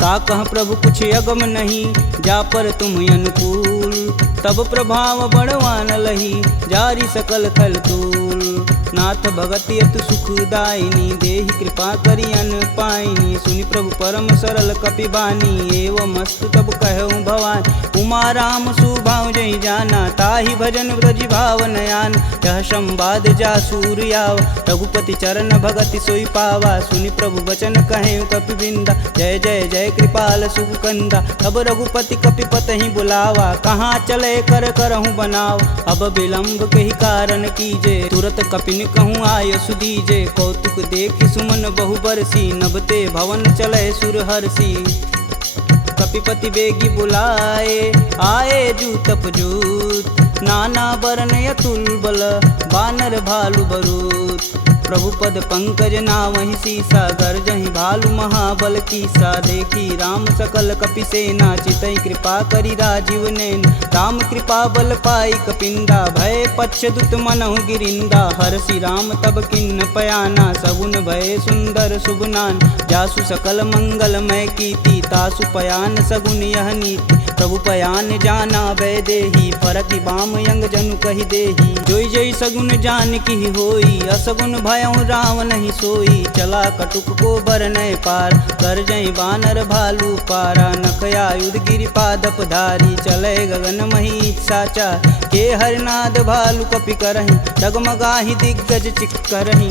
का कह प्रभु कुछ अगम नहीं जा पर तुम अनुकूल। तब प्रभाव बड़वान लही जारी सकल खल तूल। नाथ भगति अतु सुखदायिनी देहि कृपा करि अन पाइनी। सुनि प्रभु परम सरल कपि बानी एवं मस्तु तब कहऊँ भवानी। उमा राम सुभाव जहि जाना ताहि भजन ब्रज भाव नयान। यह संवाद जा सूर्याव रघुपति चरण भगति सोई पावा। सुनि प्रभु बचन कहें कपि बिंदा जय जय जय कृपाल सुख कंदा। अब रघुपति कपि पतहि बुलावा कहाँ चले कर करहूँ बनाव। अब विलंब के ही कारण कीजे तुरत कपिन कहूँ आय सुदीजे। कौतुक देख सुमन बहु बरसी नभते भवन चले सुर हर्षि। कपिपति बेगी बुलाए आए जूतप जूत। नाना वर्ण अतुल बल बानर भालु बरूत। प्रभु पद पंकज नावहि सीसा गर्जहि भालु महाबल कीसा। देखी राम सकल कपि सेना चितई कृपा करि राजीव नैन। राम कृपा बल पाई कपिंदा भय पश्चदुत मनहु गिरिंदा। हरसि राम तब किन्न पयाना सगुन भय सुंदर शुभनान। जासु सकल मंगलमय कीर्ति तासु पयान सगुन यह नीति। प्रभु पयान जाना भय देही फरकि बाम यंग जनु कहि देही। जोई जोई सगुन जान की होई असगुन भयउ राम नहीं सोई। चला कटुक को बरनय पार कर जई बानर भालू पारा। नखया युध गिरि पादप धारी चले गगन मही साचा। के हरनाद भालू कपि करहि डगमगाहि दिग्गज चिक करहि।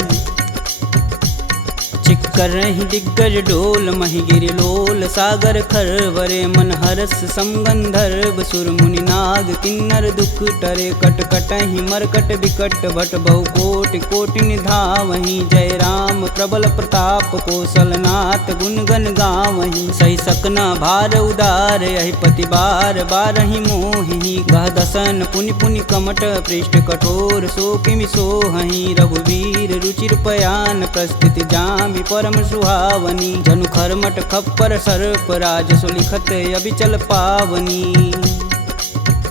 चिक कर रही दिग्गज डोल महिगिरि लोल सागर खरवरे मन हरस समगंधर्व सुर मुनि नाग किन्नर दुख टरे कट कटहि मरकट विकट भट बहु कोटि कोटि निधावहि जय राम प्रबल प्रताप कौशलनाथ गुण गण गावहि सही सकना भार उदार यही पति बार बारहि मोहि गह दसन पुनि पुनि कमट पृष्ठ कठोर सो किमि सोहहि रघुवीर रुचिर पयान प्रस्थिति जामि परम सुहावनी जनु खरमट खप्पर सर्प राजसु लिखत अबिचल पावनी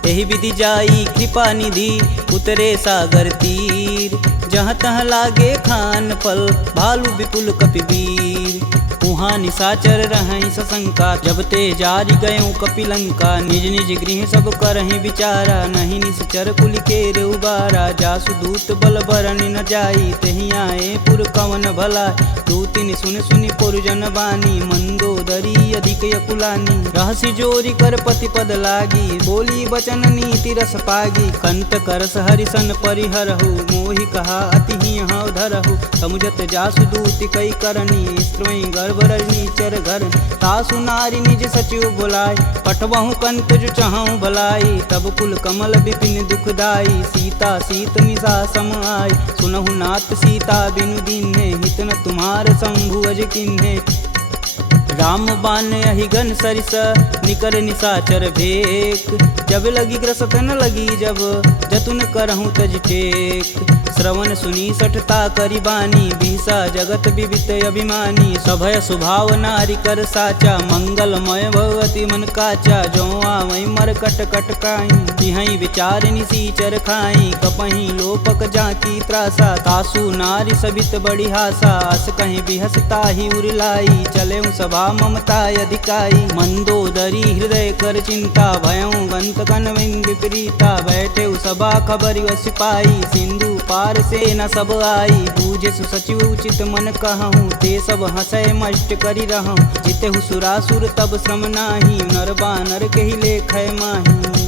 एहि विधि जाई कृपा निधि उतरे सागर तीर जहाँ तहाँ लागे खान फल भालू विपुल कपिवीर उहाँ निशाचर रहहि सशंका जब ते जारि गयों कपिलंका निज निज गृह सब करहि विचारा नहीं निश्चर कुलिकेर उबारा जासु दूत बल बरनि न जाई तेहि आए पुर कवन भला दूतिन सुन सुनि पुरजन बानी मंदोदरी अधिक यकुलानी रहसि जोरी कर पति पद लागी बोली बचन नीति रस पागी कंत करस हरिसन परिहरहु मोहि कहा अति ही हव धरहु समुझत जासु दूति कई करनी स्त्रवई गर्भ रजनी चर घर तासु नारी निज सचिव बुलाय पठवहु कंत जो चाहूं भलाई तब कुल कमल विपिन दुखदाई सीता सीत निशा सम आय सुनहु नाथ सीता बिनु दीन्हे हित न तुम्हार शंभु अज किन्हे राम बान अहिगन सरिस निकर निशाचर भेक जब लगी ग्रसत न लगी जब जतुन करहूँ तज टेक श्रवण सुनी सठता करी बानी बिहसा जगत विवित अभिमानी सभय स्वभाव नारी कर साचा मंगलमय भगवती मन काचा जो आवई मर कट कट काई तिहई विचार निसीचर खाई कपही लोपक जाकी त्रासा तासु नारी सबित बड़ी हासा अस कहीं बिहसता ही उरलाई चले सभा ममता अधिकाई मंदोदरी हृदय कर चिंता भयं गंत कनविंद विपरीता बैठे सभा खबर सिपाही सिंधु पार से न सब आई बूझे सचिव उचित मन कहूँ ते सब हंसय मष्ट करी रहूँ जिते सुरासुर तब श्रम नाही नर बानर के ही लेख माही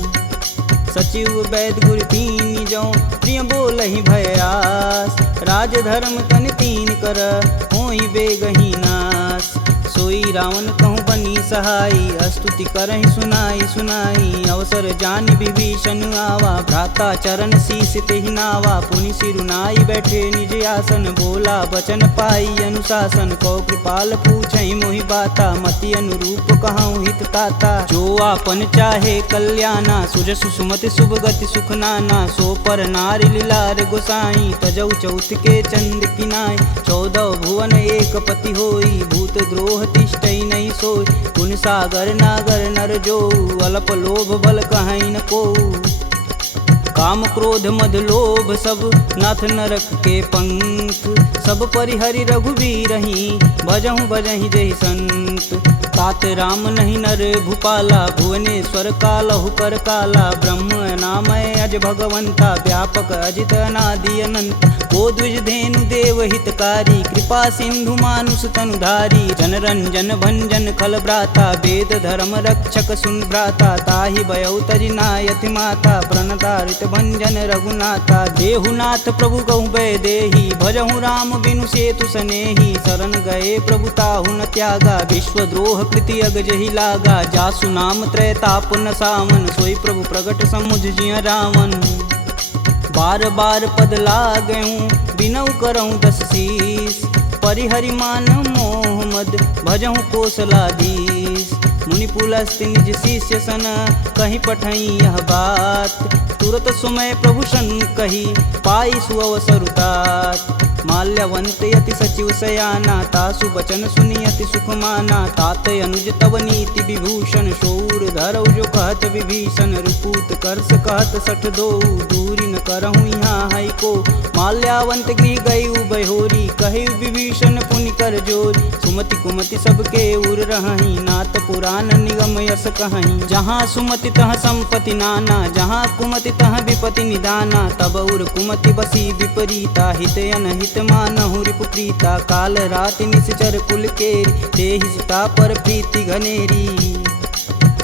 सचिव वैद गुर तीन जो प्रिय बोल ही भयास राज धर्म तन तीन कर होई बेगही नास सोई रावण कहूँ बनी सहाई स्तुति करहि सुनाई सुनाई अवसर जान विभीषण आवा भ्राता चरण शीस तेहि नावा पुनि सिरुनाई बैठे निज आसन बोला बचन पाई अनुशासन कौ कृपाल पूछहि मोहि बाता मति अनुरूप कहूँ हित ताता जो आपन चाहे कल्याणा सुजसु सुमति शुभ गति सुख नाना सो पर नारी लीलार गोसाई तजौ चौथ के चंद किनाय 14 भुवन एक पति होई भूत द्रोह तिष्ठई नहीं सोई गुण सागर नागर नर जो अल्प लोभ बल कहीं न को काम क्रोध मद लोभ सब नाथ नरक के पंख सब परिहरि रघुवीरहि भजहु भजहि जहि संत तात राम नहीं नर भूपाला भुवनेश्वर कालहु कर काला ब्रह्म नामय अज भगवंता व्यापक अजित अनादि अनंत को द्विज धेनु देव हितकारी कृपा सिंधु मानुष तनुधारी जन रंजन भंजन खल भ्राता वेद धर्म रक्षक सुन भ्राता ताहि भयउ तजि नायति माता प्रणतारित भंजन रघुनाथा देहुनाथ प्रभु कहु भय देहि भजहु राम बिनु सेतु सनेहि शरण गए प्रभु ताहु न त्यागा विश्वद्रोह कृति अगजहि लागा जासु नाम त्रैताप न सावन सोई प्रभु प्रगट समुझ जिय रावण बार बार पद लागऊं बिनऊ करऊं 10 शीस परिहरि मान मोह मद भजहु कौशलाधीश मुनि पुलस्त निज शिष्य सन कहीं पठई यह बात तुरत सुमय प्रभु सन कही पाई सुअवसरुतात माल्यवंत यति सचिव सयाना तासु बचन सुनियति सुख माना तात अनुज तव नीति विभूषण शौर धरौ जो कहत विभीषण रुपूत करस कहत सठ दो दूरी न करहूँ यहाँ है को माल्यावंत गृह गई बहोरी कहे विभीषण पुनि कर जोरी सुमति कुमति सबके उर रही नाथ पुराण निगम यस कहीं जहाँ सुमति तह संपत्ति नाना जहाँ कुमति तह विपति निदाना तब उर कुमति बसी विपरीता हित अनहित मानहु रिपुप्रीता काल राति निश्चर कुल केरी देहि सीता पर प्रीति घनेरी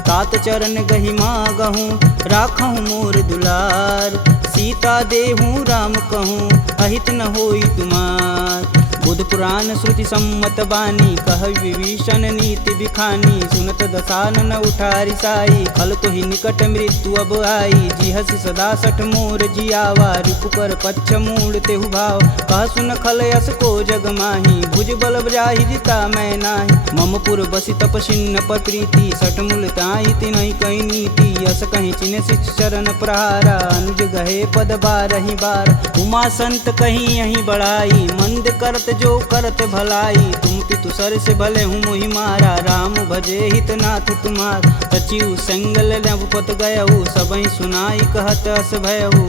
तात चरण गहि मागहूँ राखहूँ मोर दुलार सीता देहूँ राम कहूँ अहित न होई तुमार बुध पुराण श्रुति सम्मत बानी, कह विभीषण नीति बिखानी। सुनत दसानन उठारी साई, खल तो ही निकट मृत्यु अब आई। जिहसि सदा सठ मोर जियावा, रिपुकर पच्छ मूड तेहु भाव। कह सुन खल यस को जग माही, भुज बल जाहि जिता मैं नाही। मम पुर बसि तपसिन्न पर प्रीति, सठ मूल ताहि तिनहि कही नीति। यस कहीं चिन्ह शिष चरण प्रहारा, अनुज गहे पद बारहि बार। उमा संत कहीं यहीं बढ़ाई, मंद करत जो करत भलाई। तुम पितु सर से भले हूँ मोहि मारा, राम भजे हित नाथ तुम्हार। सचिव संगल नवपत गयहु, सबहि सुनाई कहत अस भयहु।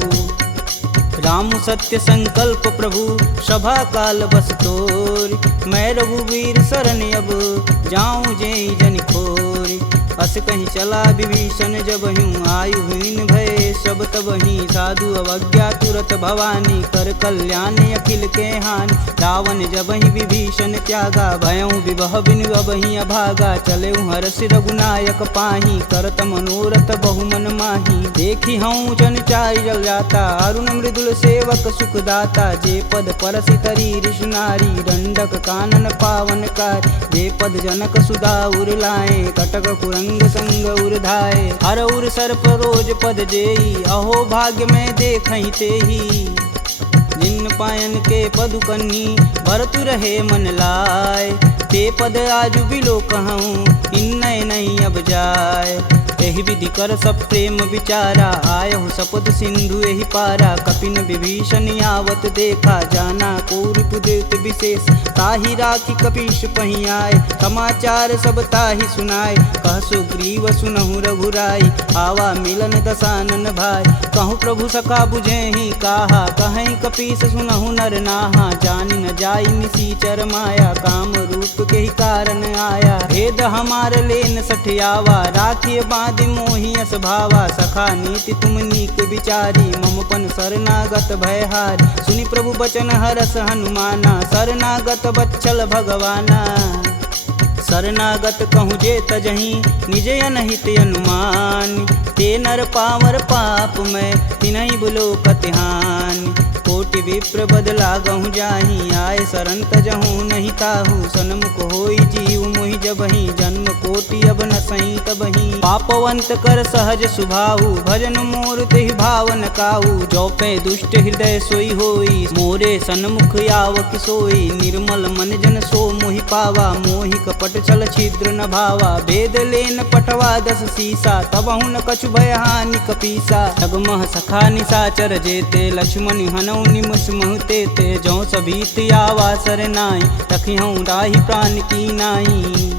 राम सत्य संकल्प प्रभु, सभा काल बस तोरि। मैं रघुवीर शरण अब, जाऊं जेहि जन खोरि। अस कहीं चला विभीषण जब हूँ, आयुहीन भय सब तब ही। साधु अवज्ञा तुरत भवानी, कर कल्याण अखिल के हानि। रावण जब ही विभीषण त्यागा, भयऊँ विवह बिनु अब ही अभागा। चले हरष रघुनायक पाही, करत मनोरथ बहुमन माही। देखी हूँ जन चारि जल जाता, अरुण मृदुल सेवक सुखदाता। जे पद परसि तरी ऋषि नारी, दंडक कानन पावन कार। जे पद जनक सुधा उर लाए, कटक कुरंग संग उर धाये। हर उर सर्प रोज पद जेई, अहो भाग्य में देखहि तेहि। जिन पायन के पदु कन्ही, भरतु रहे मन लाय। ते पद आजु बिलो कहूँ, इन्नय नहीं अब जाय। एहि विधि कर सब प्रेम विचारा, आयहु सपद सिंधु एहि पारा। कपिन विभीषण आवत देखा, जाना कौरव देत विशेष। ताहि राखी कपीश पही आए, समाचार सब ताहि सुनाए। कह सुग्रीव सुनहु रघुराई, आवा मिलन दसानन भाई। कहूँ प्रभु सखा बुझेहि काहा, कहीं कपीस सुनहु नर नाहा। जानि न जाई निसीचर माया, काम रूप के ही कारण आया। भेद हमार लेन सठियावा, राखिय बांधि मोहि यस भावा। सखा नीति तुम नीक विचारी, ममपन शरणागत भयहार। सुनि प्रभु बचन हरस हनुमाना, शरणागत बच्चल भगवाना। शरणागत कहूँ जे तजहि, निज अनहित अनुमान। ते नर पावर पाप में, तिन्हि बुलोकत हानि। कोटि विप्र बदला गहूँ जाहि, आय शरण तजहूँ नहीं ताहू। सन्मुख होई जीव मोहि जबहि, जन्म कोटि अब न सही तबहि। पापवंत कर सहज सुभाहु, भजन मोर तेहि भावन काहू। जो पे दुष्ट हृदय सोई होई, मोरे सन्मुख आव किसोई। निर्मल मन जन सो मोहि पावा, मोहि कपट छल छिद्र न भावा। भेद लेन पटवा दस सीसा, तबहु न कछु भय हानि कपीसा। जगमह सखा निशाचर जेते, लक्ष्मण हनौ निमिष महते ते। जौ सभीत आवा सरनाई, तखिहूँ राहि प्राण की नाई।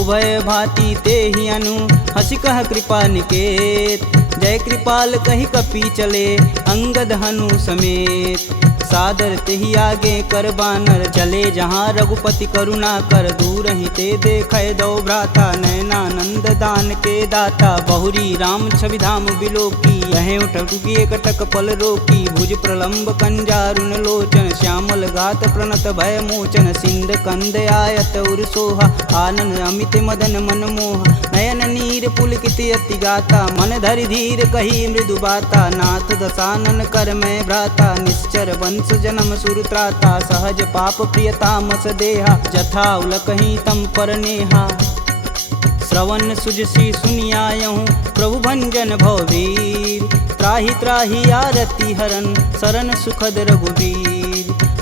उभय भांति ते ही अनु, हंसी कह कृपा निकेत। जय कृपाल कही कपी चले, अंगद हनु समेत। सादर तेहि आगे कर बानर, चले जहाँ रघुपति करुणा कर। दूर ही ते देखे दो भ्राता, नयनानंद दान के दाता। बहुरी राम छवि धाम बिलोकी, यह उठुकी कटक पल रोकी। भुज प्रलंब कंजारुन लोचन, श्यामल गात प्रणत भय मोचन। सिंध कंद आयत उर सोहा, आनन अमित मदन मन मोह। नयन नीर पुलकित अति गाता, मन धरि धीर कही मृदु बाता। नाथ दसानन कर मैं भ्राता, निश्चर वंश जन्म सुर त्राता। सहज पाप प्रियतामस देहा, जथा उलकहि तम पर नेहा। श्रवण सुजसी सुनियायहूँ, प्रभु भंजन भववीर। त्राहि त्राहि आरती हरन, शरण सुखद रघुवीर।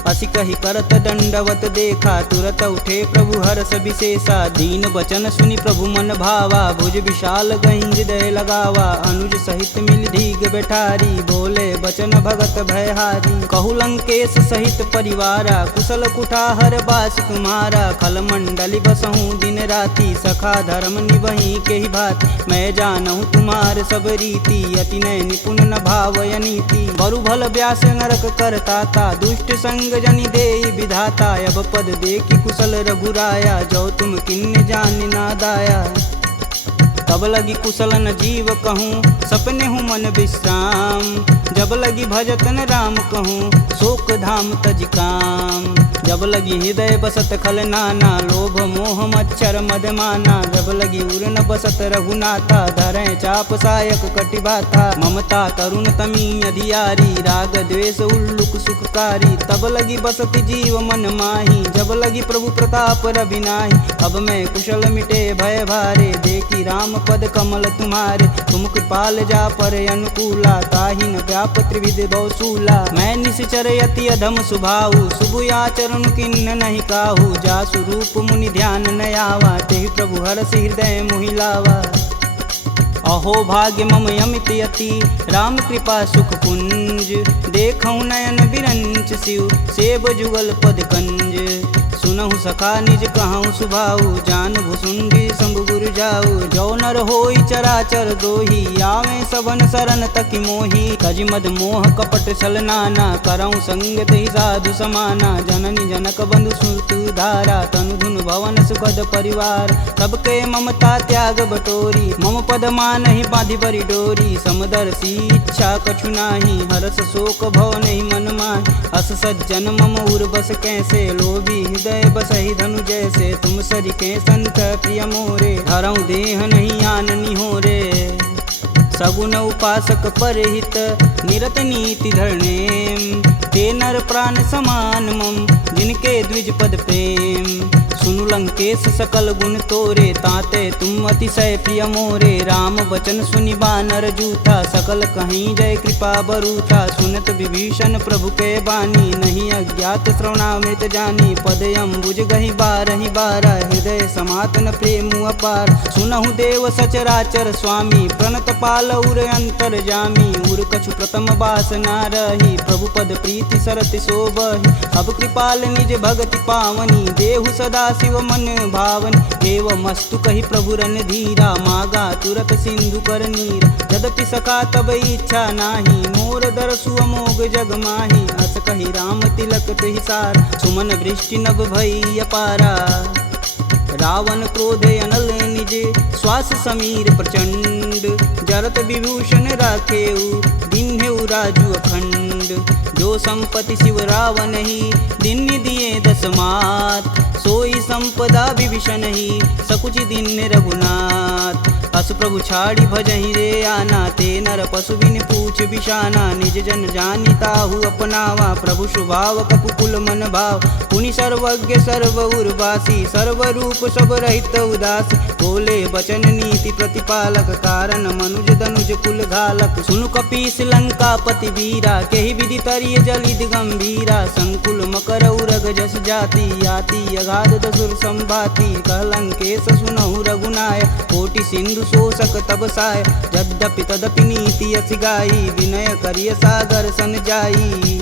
असी कही करत दंडवत देखा, तुरत उठे प्रभु हर्ष विशेषा। दीन वचन सुनि प्रभु मन भावा, भुज विशाल गहि हृदय लगावा। अनुज सहित मिल धीग बैठारी, बोले बचन भगत भयहारी। कहु लंकेश सहित परिवारा, कुशल कुठाहर बास तुम्हारा। खल मंडली बसहूँ दिन राति, सखा धर्म निबहि के ही भात। मैं जानहूँ तुम्हार सब रीति, अति नय निपुण न भावय नीति। बरु भल व्यास नरक करताता, दुष्ट संग जनि देई विधाता। अब पद देखि कुशल रघुराया, जो तुम किन्ने जान ना दाया। तब लगी कुशल न जीव कहूँ, सपने हूँ मन विश्राम। जब लगी भजतन राम कहूँ, शोक धाम तज काम। जब लगी हृदय बसत खल नाना, लोभ मोह मच्छर मदमाना। जब लगी उर न बसत रघुनाथा, धरें चाप सायक कटिबाथा। ममता तरुण तमी अधियारी, राग द्वेष उल्लुक सुखकारी। तब लगी बसत जीव मन माही, जब लगी प्रभु प्रताप रविनाही। अब मैं कुशल मिटे भय भारे, देखी राम पद कमल तुम्हारे। तुम कृपाल जा पर अनुकूला, ताहि न व्याप त्रिविध बहुसूला। मैं निश्चर यति अधम सुभाऊ, शुभ आचरण किन्न नहीं काहू। जासु रूप मुनि ध्यान न आवा, तेहि प्रभु हरषि हृदय मोहि लावा। अहो भाग्य मम यमित यति, राम कृपा सुख कुंज। देखऊँ नयन बिरंच शिव, सेब जुगल पद कंज। सुनहु सखा निज कहूँ सुभाऊ, जान भुसुंडी शंभु गुरु जाऊ। जो नर होई चराचर द्रोही, आवे सबन शरण तकि मोही। तज मद मोह कपट छल नाना, करऊँ संगत ही साधु समाना। जननी जनक बंधु सुत धारा, तनु धुन भवन सुखद परिवार। सबके ममता त्याग बटोरी, मम पद मानहि बांधि बरी डोरी। समदर्शी इच्छा कछु नाही, हरस शोक भव नहीं मन माहि। अस सज्जन मम उर बस कैसे, लोभी हृदय बसहि धनु जैसे। तुम सरिके संत प्रिय मोरे, धरऊँ देह नहीं आननी हो रे। सगुन उपासक परहित, निरत नीति धरनेम। ते नर प्राण समान मम, जिनके द्विज पद प्रेम। सुनु लंकेश सकल गुण तोरे, ताते तुम अतिशय प्रिय मोरे। राम बचन सुनि बानर जूथा, सकल कहीं जय कृपा बरूथा। सुनत विभीषण प्रभु के बानी, नहीं अज्ञात श्रवणामृत जानी। पद अम्बुज गहि बारहि बारा, हृदय समातन प्रेम अपार। सुनहु देव सचराचर स्वामी, प्रणत पाल उर अंतर जामी। उर कछु प्रथम बास ना रही, प्रभु पद प्रीति सरति शोभहि। अब कृपाल निज भगति पावनी, देहु सदा शिव मन भावनी। एवं मस्तु कही प्रभु रन धीरा, मागा तुरत सिंधु कर नीर। यद्यपि सखा तब इच्छा नाही, मोर दरसु अमोघ जग माही। अस कही राम तिलक तुहि सार, सुमन वृष्टि नभ भई अपारा। रावण क्रोधे अनल निज, श्वास समीर प्रचंड। जरत विभूषण राखेऊ, दिन्हेऊ राजु अखंड। जो संपत्ति शिव रावण ही, दिन दिए दस मात। सोई संपदा विभीषण ही, सकुच दिन रघुनाथ। अस प्रभु छाड़ी भजहि रे आना, ते नर पशु बिन पूछ बिशाना। निज जन जानि ताहु अपनावा, प्रभु स्वभाव कपुकुल मन भाव। पुनि सर्वज्ञ सर्व उर्वासी, सर्वरूप सब रहित उदासी। बोले बचन नीति प्रतिपालक, कारण मनुज धनुज कुल घालक। सुनु कपीस लंकापति वीरा, केहि विधि तरिय जलिद गंभीरा। संकुल मकर उरग जस जाति, याति अगाध दसुर संभाति। कह लंकेश सुनहु रघुनाय, कोटि सिंधु शोषक तब साय। यद्यपि तदपि नीति यस गाई, विनय करिय सागर सन जाई।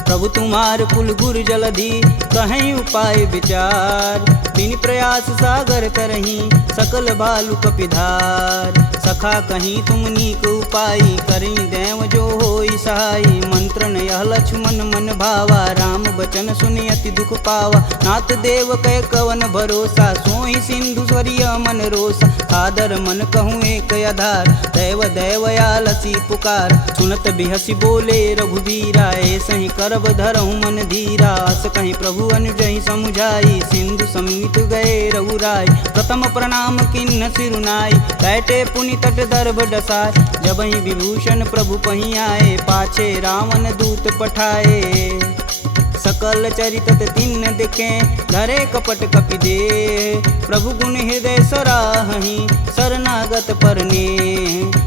प्रभु तुम्हार कुल गुर जलधि, कहीं उपाय विचार। बिन प्रयास सागर तरही, सकल बालु कपिधार। सखा कहीं तुम नीक उपाय, करी देव जो होई सहाई। मंत्र न यह लक्ष्मण मन भावा, राम बचन सुनि अति दुख पावा। नाथ देव कह कवन भरोसा, सोहि सिंधु स्वरिय मन रोसा। सादर मन कहूँ एक आधार, दैव दैवयालसी पुकार। सुनत बिहसी बोले रघुबीरा, ऐसे ही करब धरहु मन धीरा। अस कहीं प्रभु अनुजहि समुझाई, सिंधु समीत गए रघुराय। प्रथम प्रणाम किन्न सिरुनाई, बैठे पुनि तट दर्भ डसाय। जब ही विभूषण प्रभु पही आए, पाछे रावण दूत पठाए। सकल चरितत तिन्न दिखे, धरे कपट कपि दे। प्रभु गुण हृदय सराहहि, शरणागत परने।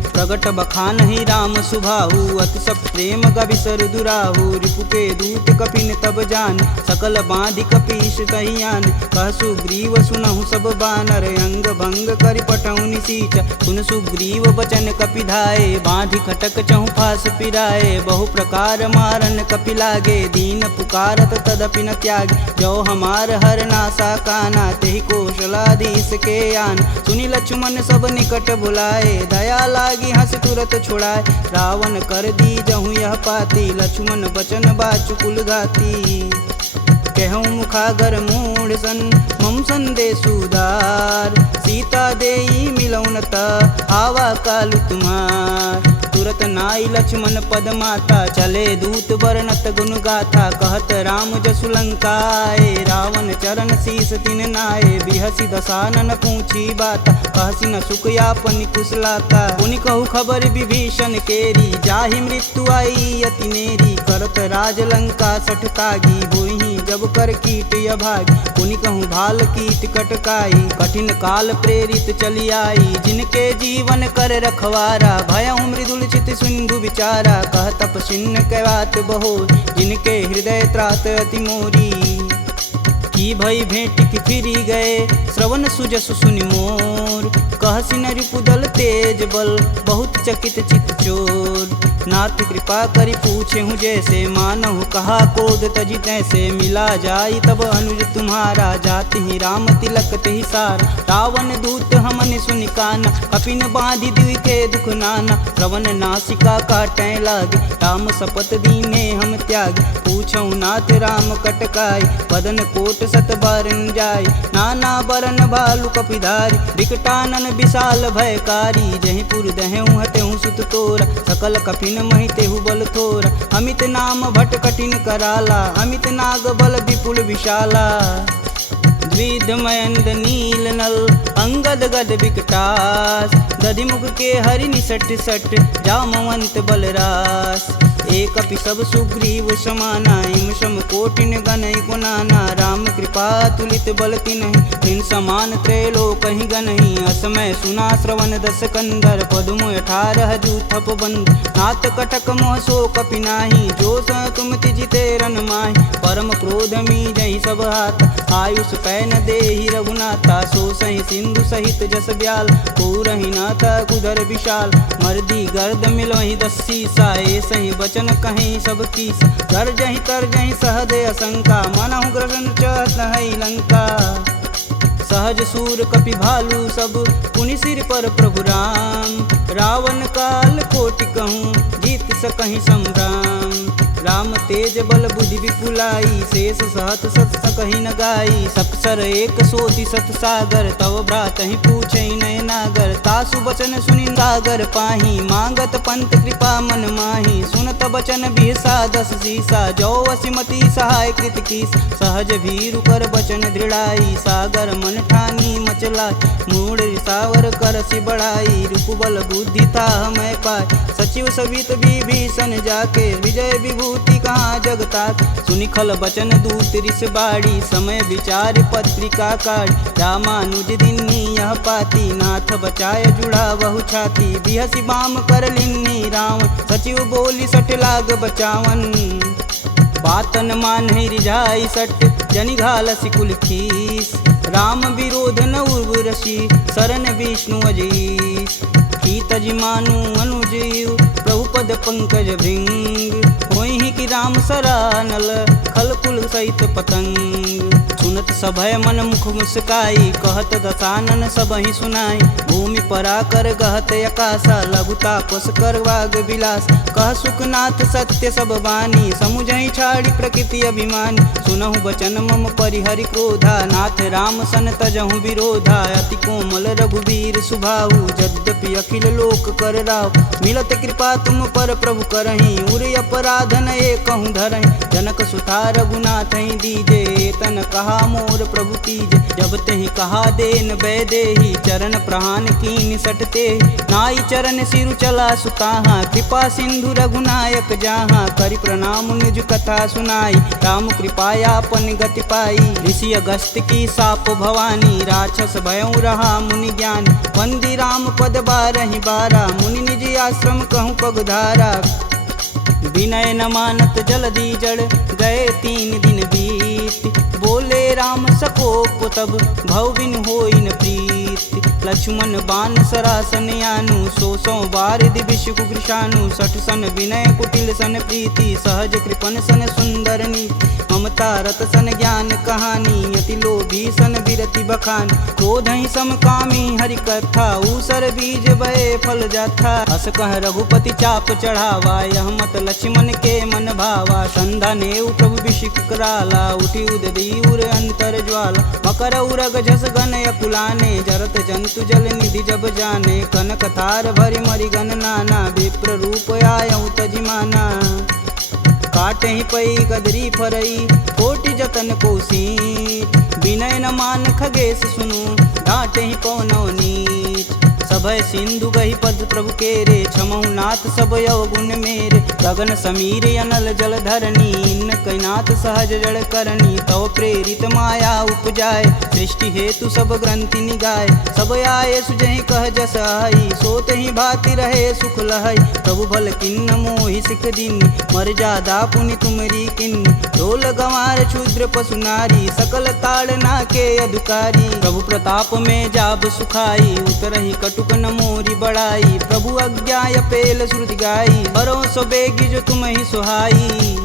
प्रगट बखानहि राम सुभाहु, अति सब प्रेम गविसर दुराहु। रिपु के दूत कपिन तब जान, सकल बांधि कपीश तहियान। कह सुग्रीव सुनहु सब बानर, अंग भंग करि पठौनि निसीच। सुन सुग्रीव बचन कपि धाये, बांधि खटक चहु फास पिराए। बहु प्रकार मारन कपि लागे, दीन पुकारत तदपि न त्यागे। जो हमार हर नासा काना, तेहि कौशलाधीश के आन। सुनि लक्ष्मण सब निकट बुलाए, दया लागी हंस तुरत छुड़ाए। रावण कर दी जहु यह पाती, लक्ष्मण बचन बाचु कुल घाती। कहूँ मुखागर मूढ़ सन, मम संदेश उदार। सीता देई मिलौन त, आवा कालु तुम्हार। तुरत नाई लक्ष्मण पद माता, चले दूत बरनत गुण गाथा। कहत राम जसु लंकाए, रावण चरण शीस तिन नाये। बिहसी दसानन पूछी बात, कहसी न सुख यापन कुशलाता। पुनि कहु खबर विभीषण केरी, जाहि मृत्यु आई अति नेरी। करत राज लंका सठ तागी, होहि जब कर कीट अभागी। पुनि कहूँ भाल कीट कटकाई, कठिन काल प्रेरित चली आई। जिनके जीवन कर रखवारा, भयउ मृदुल चित सिंधु विचारा। कह तपसिन्न कै बात बहो, जिनके हृदय त्रात अति मोरी। की भई भेंट की फिरी गए, श्रवण सुजसु सुनि मोर। कहसी न रिपुदल तेज बल, बहुत चकित चित चोर। नाथ कृपा करि पूछे हूँ जैसे, मानहु कहा क्रोध तजि तैसे। मिला जाई तब अनुज तुम्हारा, जाति ही राम तिलक तेहि सार। रावण दूत हमन सुनि काना, कपिन बांधि दिवि के दुख नाना। श्रवण नासिका काटै लागे, राम शपथ दीने हम त्यागे। पूछौ नाथ राम कटकाई, बदन कोट सत बारन जाय। नाना बरन भालु कपिधारी, विकटानन विशाल भयकारी। जहीं पुर दहेउ हतेउ सुत तोरा, सकल कपिन महि तेहु बल थोरा। अमित नाम भट कठिन कराला, अमित नाग बल विपुल विशाला। द्विध मयंद नील नल, अंगद गद विकटास। दधिमुख के हरि निसट सट, जामवंत बलरास। एक अपि सब सुग्रीव समाना, इम सम कोटिन गनहि गुनाना। राम कृपा तुलित बल तिन्हि, तिन समान त्रैलोकहि गनहि। असमय सुना श्रवण दस कंदर, पदुम 18 जूथप बंद। नाथ कटक मोह सो कपि नाही, जो स तुम तिजिते रन माहि। परम क्रोध मीजहि सब हाथ, आयुष पै न देहि रघुनाथा। सो सहि सिंधु सहित जस ब्याल, पूरहि नाथा कुधर विशाल। मर्दी गर्द मिलहि 10 सीसा, सही बचन कहीं सब कीस। गर्जहि तरजहि सहदे असंका, मनहु ग्रसन चहत है लंका। सहज सूर कपि भालू सब, पुनि सिर पर प्रभु राम। रावण काल कोटि कहूँ, जीत सकहि संग्राम। राम तेज बल बुद्धि विपुलाई, शेष सहत सत सकहि न गाई। सकसर एक सोति सत सागर, तव भ्रातहि पूछै नय नागर। तासु बचन सुनि सागर पाही, मांगत पंत कृपा मन माही। सुनत बचन बिहसा 10 सीसा, जो वसिमति सहाय कृत कीस। सहज भीरु कर बचन दृढ़ाई, सागर मन ठानी मचला। मूढ़ रिसावर करसि बढ़ाई, रूप बल बुद्धि था मैं पाय। सचिव सवित विभीषण जाके, विजय विभूति कहाँ जगता। सुनि खल बचन दूत रिस बाड़ी, समय विचार पत्रिका काढ़। रामानुज दिन्नी यह पाती, नाथ बचाय जुड़ा बहु छाती। बिहसी बाम कर लिन्नी रावण, सचिव बोली सठ लाग बचावन। बातन मानहि रिझाई सट, जनि घालसि कुल खीस। राम विरोध न उर्वरसी, शरण विष्णु अजीस। की तजि मानु अनुजीव, प्रभु पद पंकज भृंग। होहि कि राम सरानल, खल कुल सहित पतंग। सुनत सभय मन मुख मुस्काई, कहत दसानन सबहि सुनाई। भूमि परा कर गहत आकाशा, लघुता पस कर वाग विलास। कह सुखनाथ सत्य सब बानी, समुझहि छाड़ी प्रकृति अभिमानी। सुनहु बचन मम परिहरि क्रोधा, नाथ राम सन तजहु विरोधा। अति कोमल रघुवीर सुभाऊ, यद्यपि अखिल लोक कर राव। मिलत कृपा तुम पर प्रभु करहि, उर अपराध न एकहु धरहि। जनक सुता रघुनाथ दीजे, तन कहा मोर प्रभु तीजे। जब तेहि कहा देन वैदेही, चरण प्रहान कीन सटते। नाई चरण सिरु चला सुताहा, कृपा सिंधु रघुनायक जहाँ। करि प्रणाम निज कथा सुनाई, राम कृपायापन गति पाई। ऋषि अगस्त की साप भवानी, राक्षस भयउ रहा मुनि ज्ञानी। वंदी राम पद 12 बारा, मुनि निज आश्रम कहूँ पगधारा। विनय न मानत जलधि जड़, गए 3 दिन बीत। बोले राम सकोप तब, भव बिन होई न प्रीत। लक्ष्मण बान सरासन यानु, 100 बार दिविश कुकृशानु। 60 सन विनय कुटिल सन प्रीति, सहज कृपन सन सुंदर नीति। ममता रत सन ज्ञान कहानी, अति लोभी सन विरति बखान। क्रोधहि समकामी हरि कथा, ऊसर बीज बए फल जाथा। अस कह रघुपति चाप चढ़ावा, यह मत लक्ष्मण के मन भावा। संधा नेउ प्रभु बिषिक कराला, उठी उददी उर अंतर ज्वाला। मकर उरग झस गन अकुलाने, जरत जंतु जल निधि जब जाने, कनक तार भरि मरिगन नाना, विप्र रूप आयऊ तजिमाना। काटे ही पई गदरी फरई, कोटि जतन कोसी, विनय न मान खगेश सुनु, डांटे ही पवनौ नीच। सभय सिंधु गही पद प्रभु केरे, छमहु नाथ सब अवगुण मेरे। गगन समीर अनल जल धरनी, इन कैनाथ सहज जड़ करनी। तव प्रेरित माया उपजाय, सृष्टि हेतु सब ग्रंथि निगाय। सब आये सुजहि कह जस आई, सोत ही भाति रहे सुख लहै। प्रभु भल किन्न मोहि सिख दीनी, मर्यादा पुनि तुमरी किन्नी। ढोल गंवार क्षुद्र पशु नारी, सकल ताड़ना के अधिकारी। प्रभु प्रताप में जाब सुखाई, उतरहि कटुक न मोरी बड़ाई। प्रभु अज्ञा पेल श्रुति गाई, बरो सो बेगी जो तुम ही सुहाई।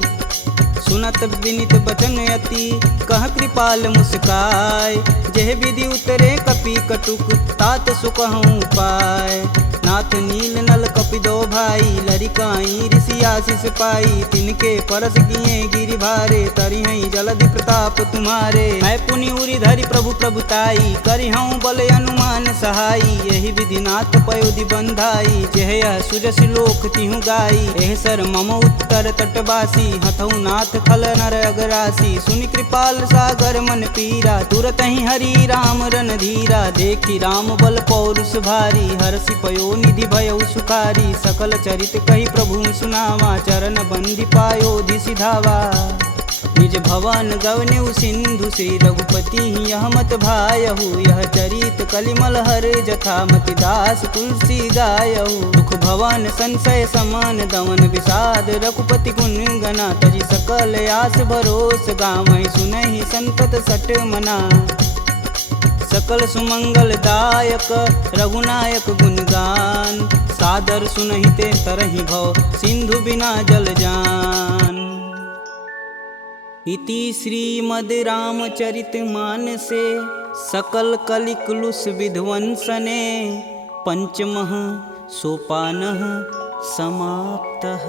सुनत विनित बचन अति, कह कृपाल मुस्काय। जेह विधि उतरे कपि कटुक, तात सुकहूँ पाय। नाथ नील नल कपि दो भाई, लरिकाई ऋषि आशीष पाई। तिनके परस किए गिरि भारे, तरिहै जलधि प्रताप तुम्हारे। मैं पुनि उरि धरि प्रभु प्रभुताई, करिहऊँ बल अनुमान सहाई। यही विधि नाथ पयोधि बंधाई, जेह यह सुजस लोक तिहु गाई। एह सर मम उत्तर तटवासी, हथऊ नाथ खल नर अगरासी। सुनि कृपाल सागर मन पीरा, तुरत ही हरि राम रन धीरा। देखी राम बल पौरुष भारी, हरषि पयो निधि भयउ सुखारी। सकल चरित कही प्रभु सुनावा, चरण बंदी पायोधि सिधावा। निज भवन गवनेउ सिंधु, श्री रघुपति यह मत भायहु। यह चरित कलिमल हर जथा, मति दास तुलसी गायहु। दुख भवन संशय समान, दमन विषाद रघुपति गुण गना। तजि सकल आस भरोस, गावहि सुनहि संतत सट मना। सकल सुमंगल दायक रघुनायक गुणगान, सादर सुनहि ते तरहि भव, सिंधु बिना जल जान। इति श्रीमद् रामचरित मानसे, सकल कलिकुलुष विध्वंसने। पंचमः सोपानः समाप्तः।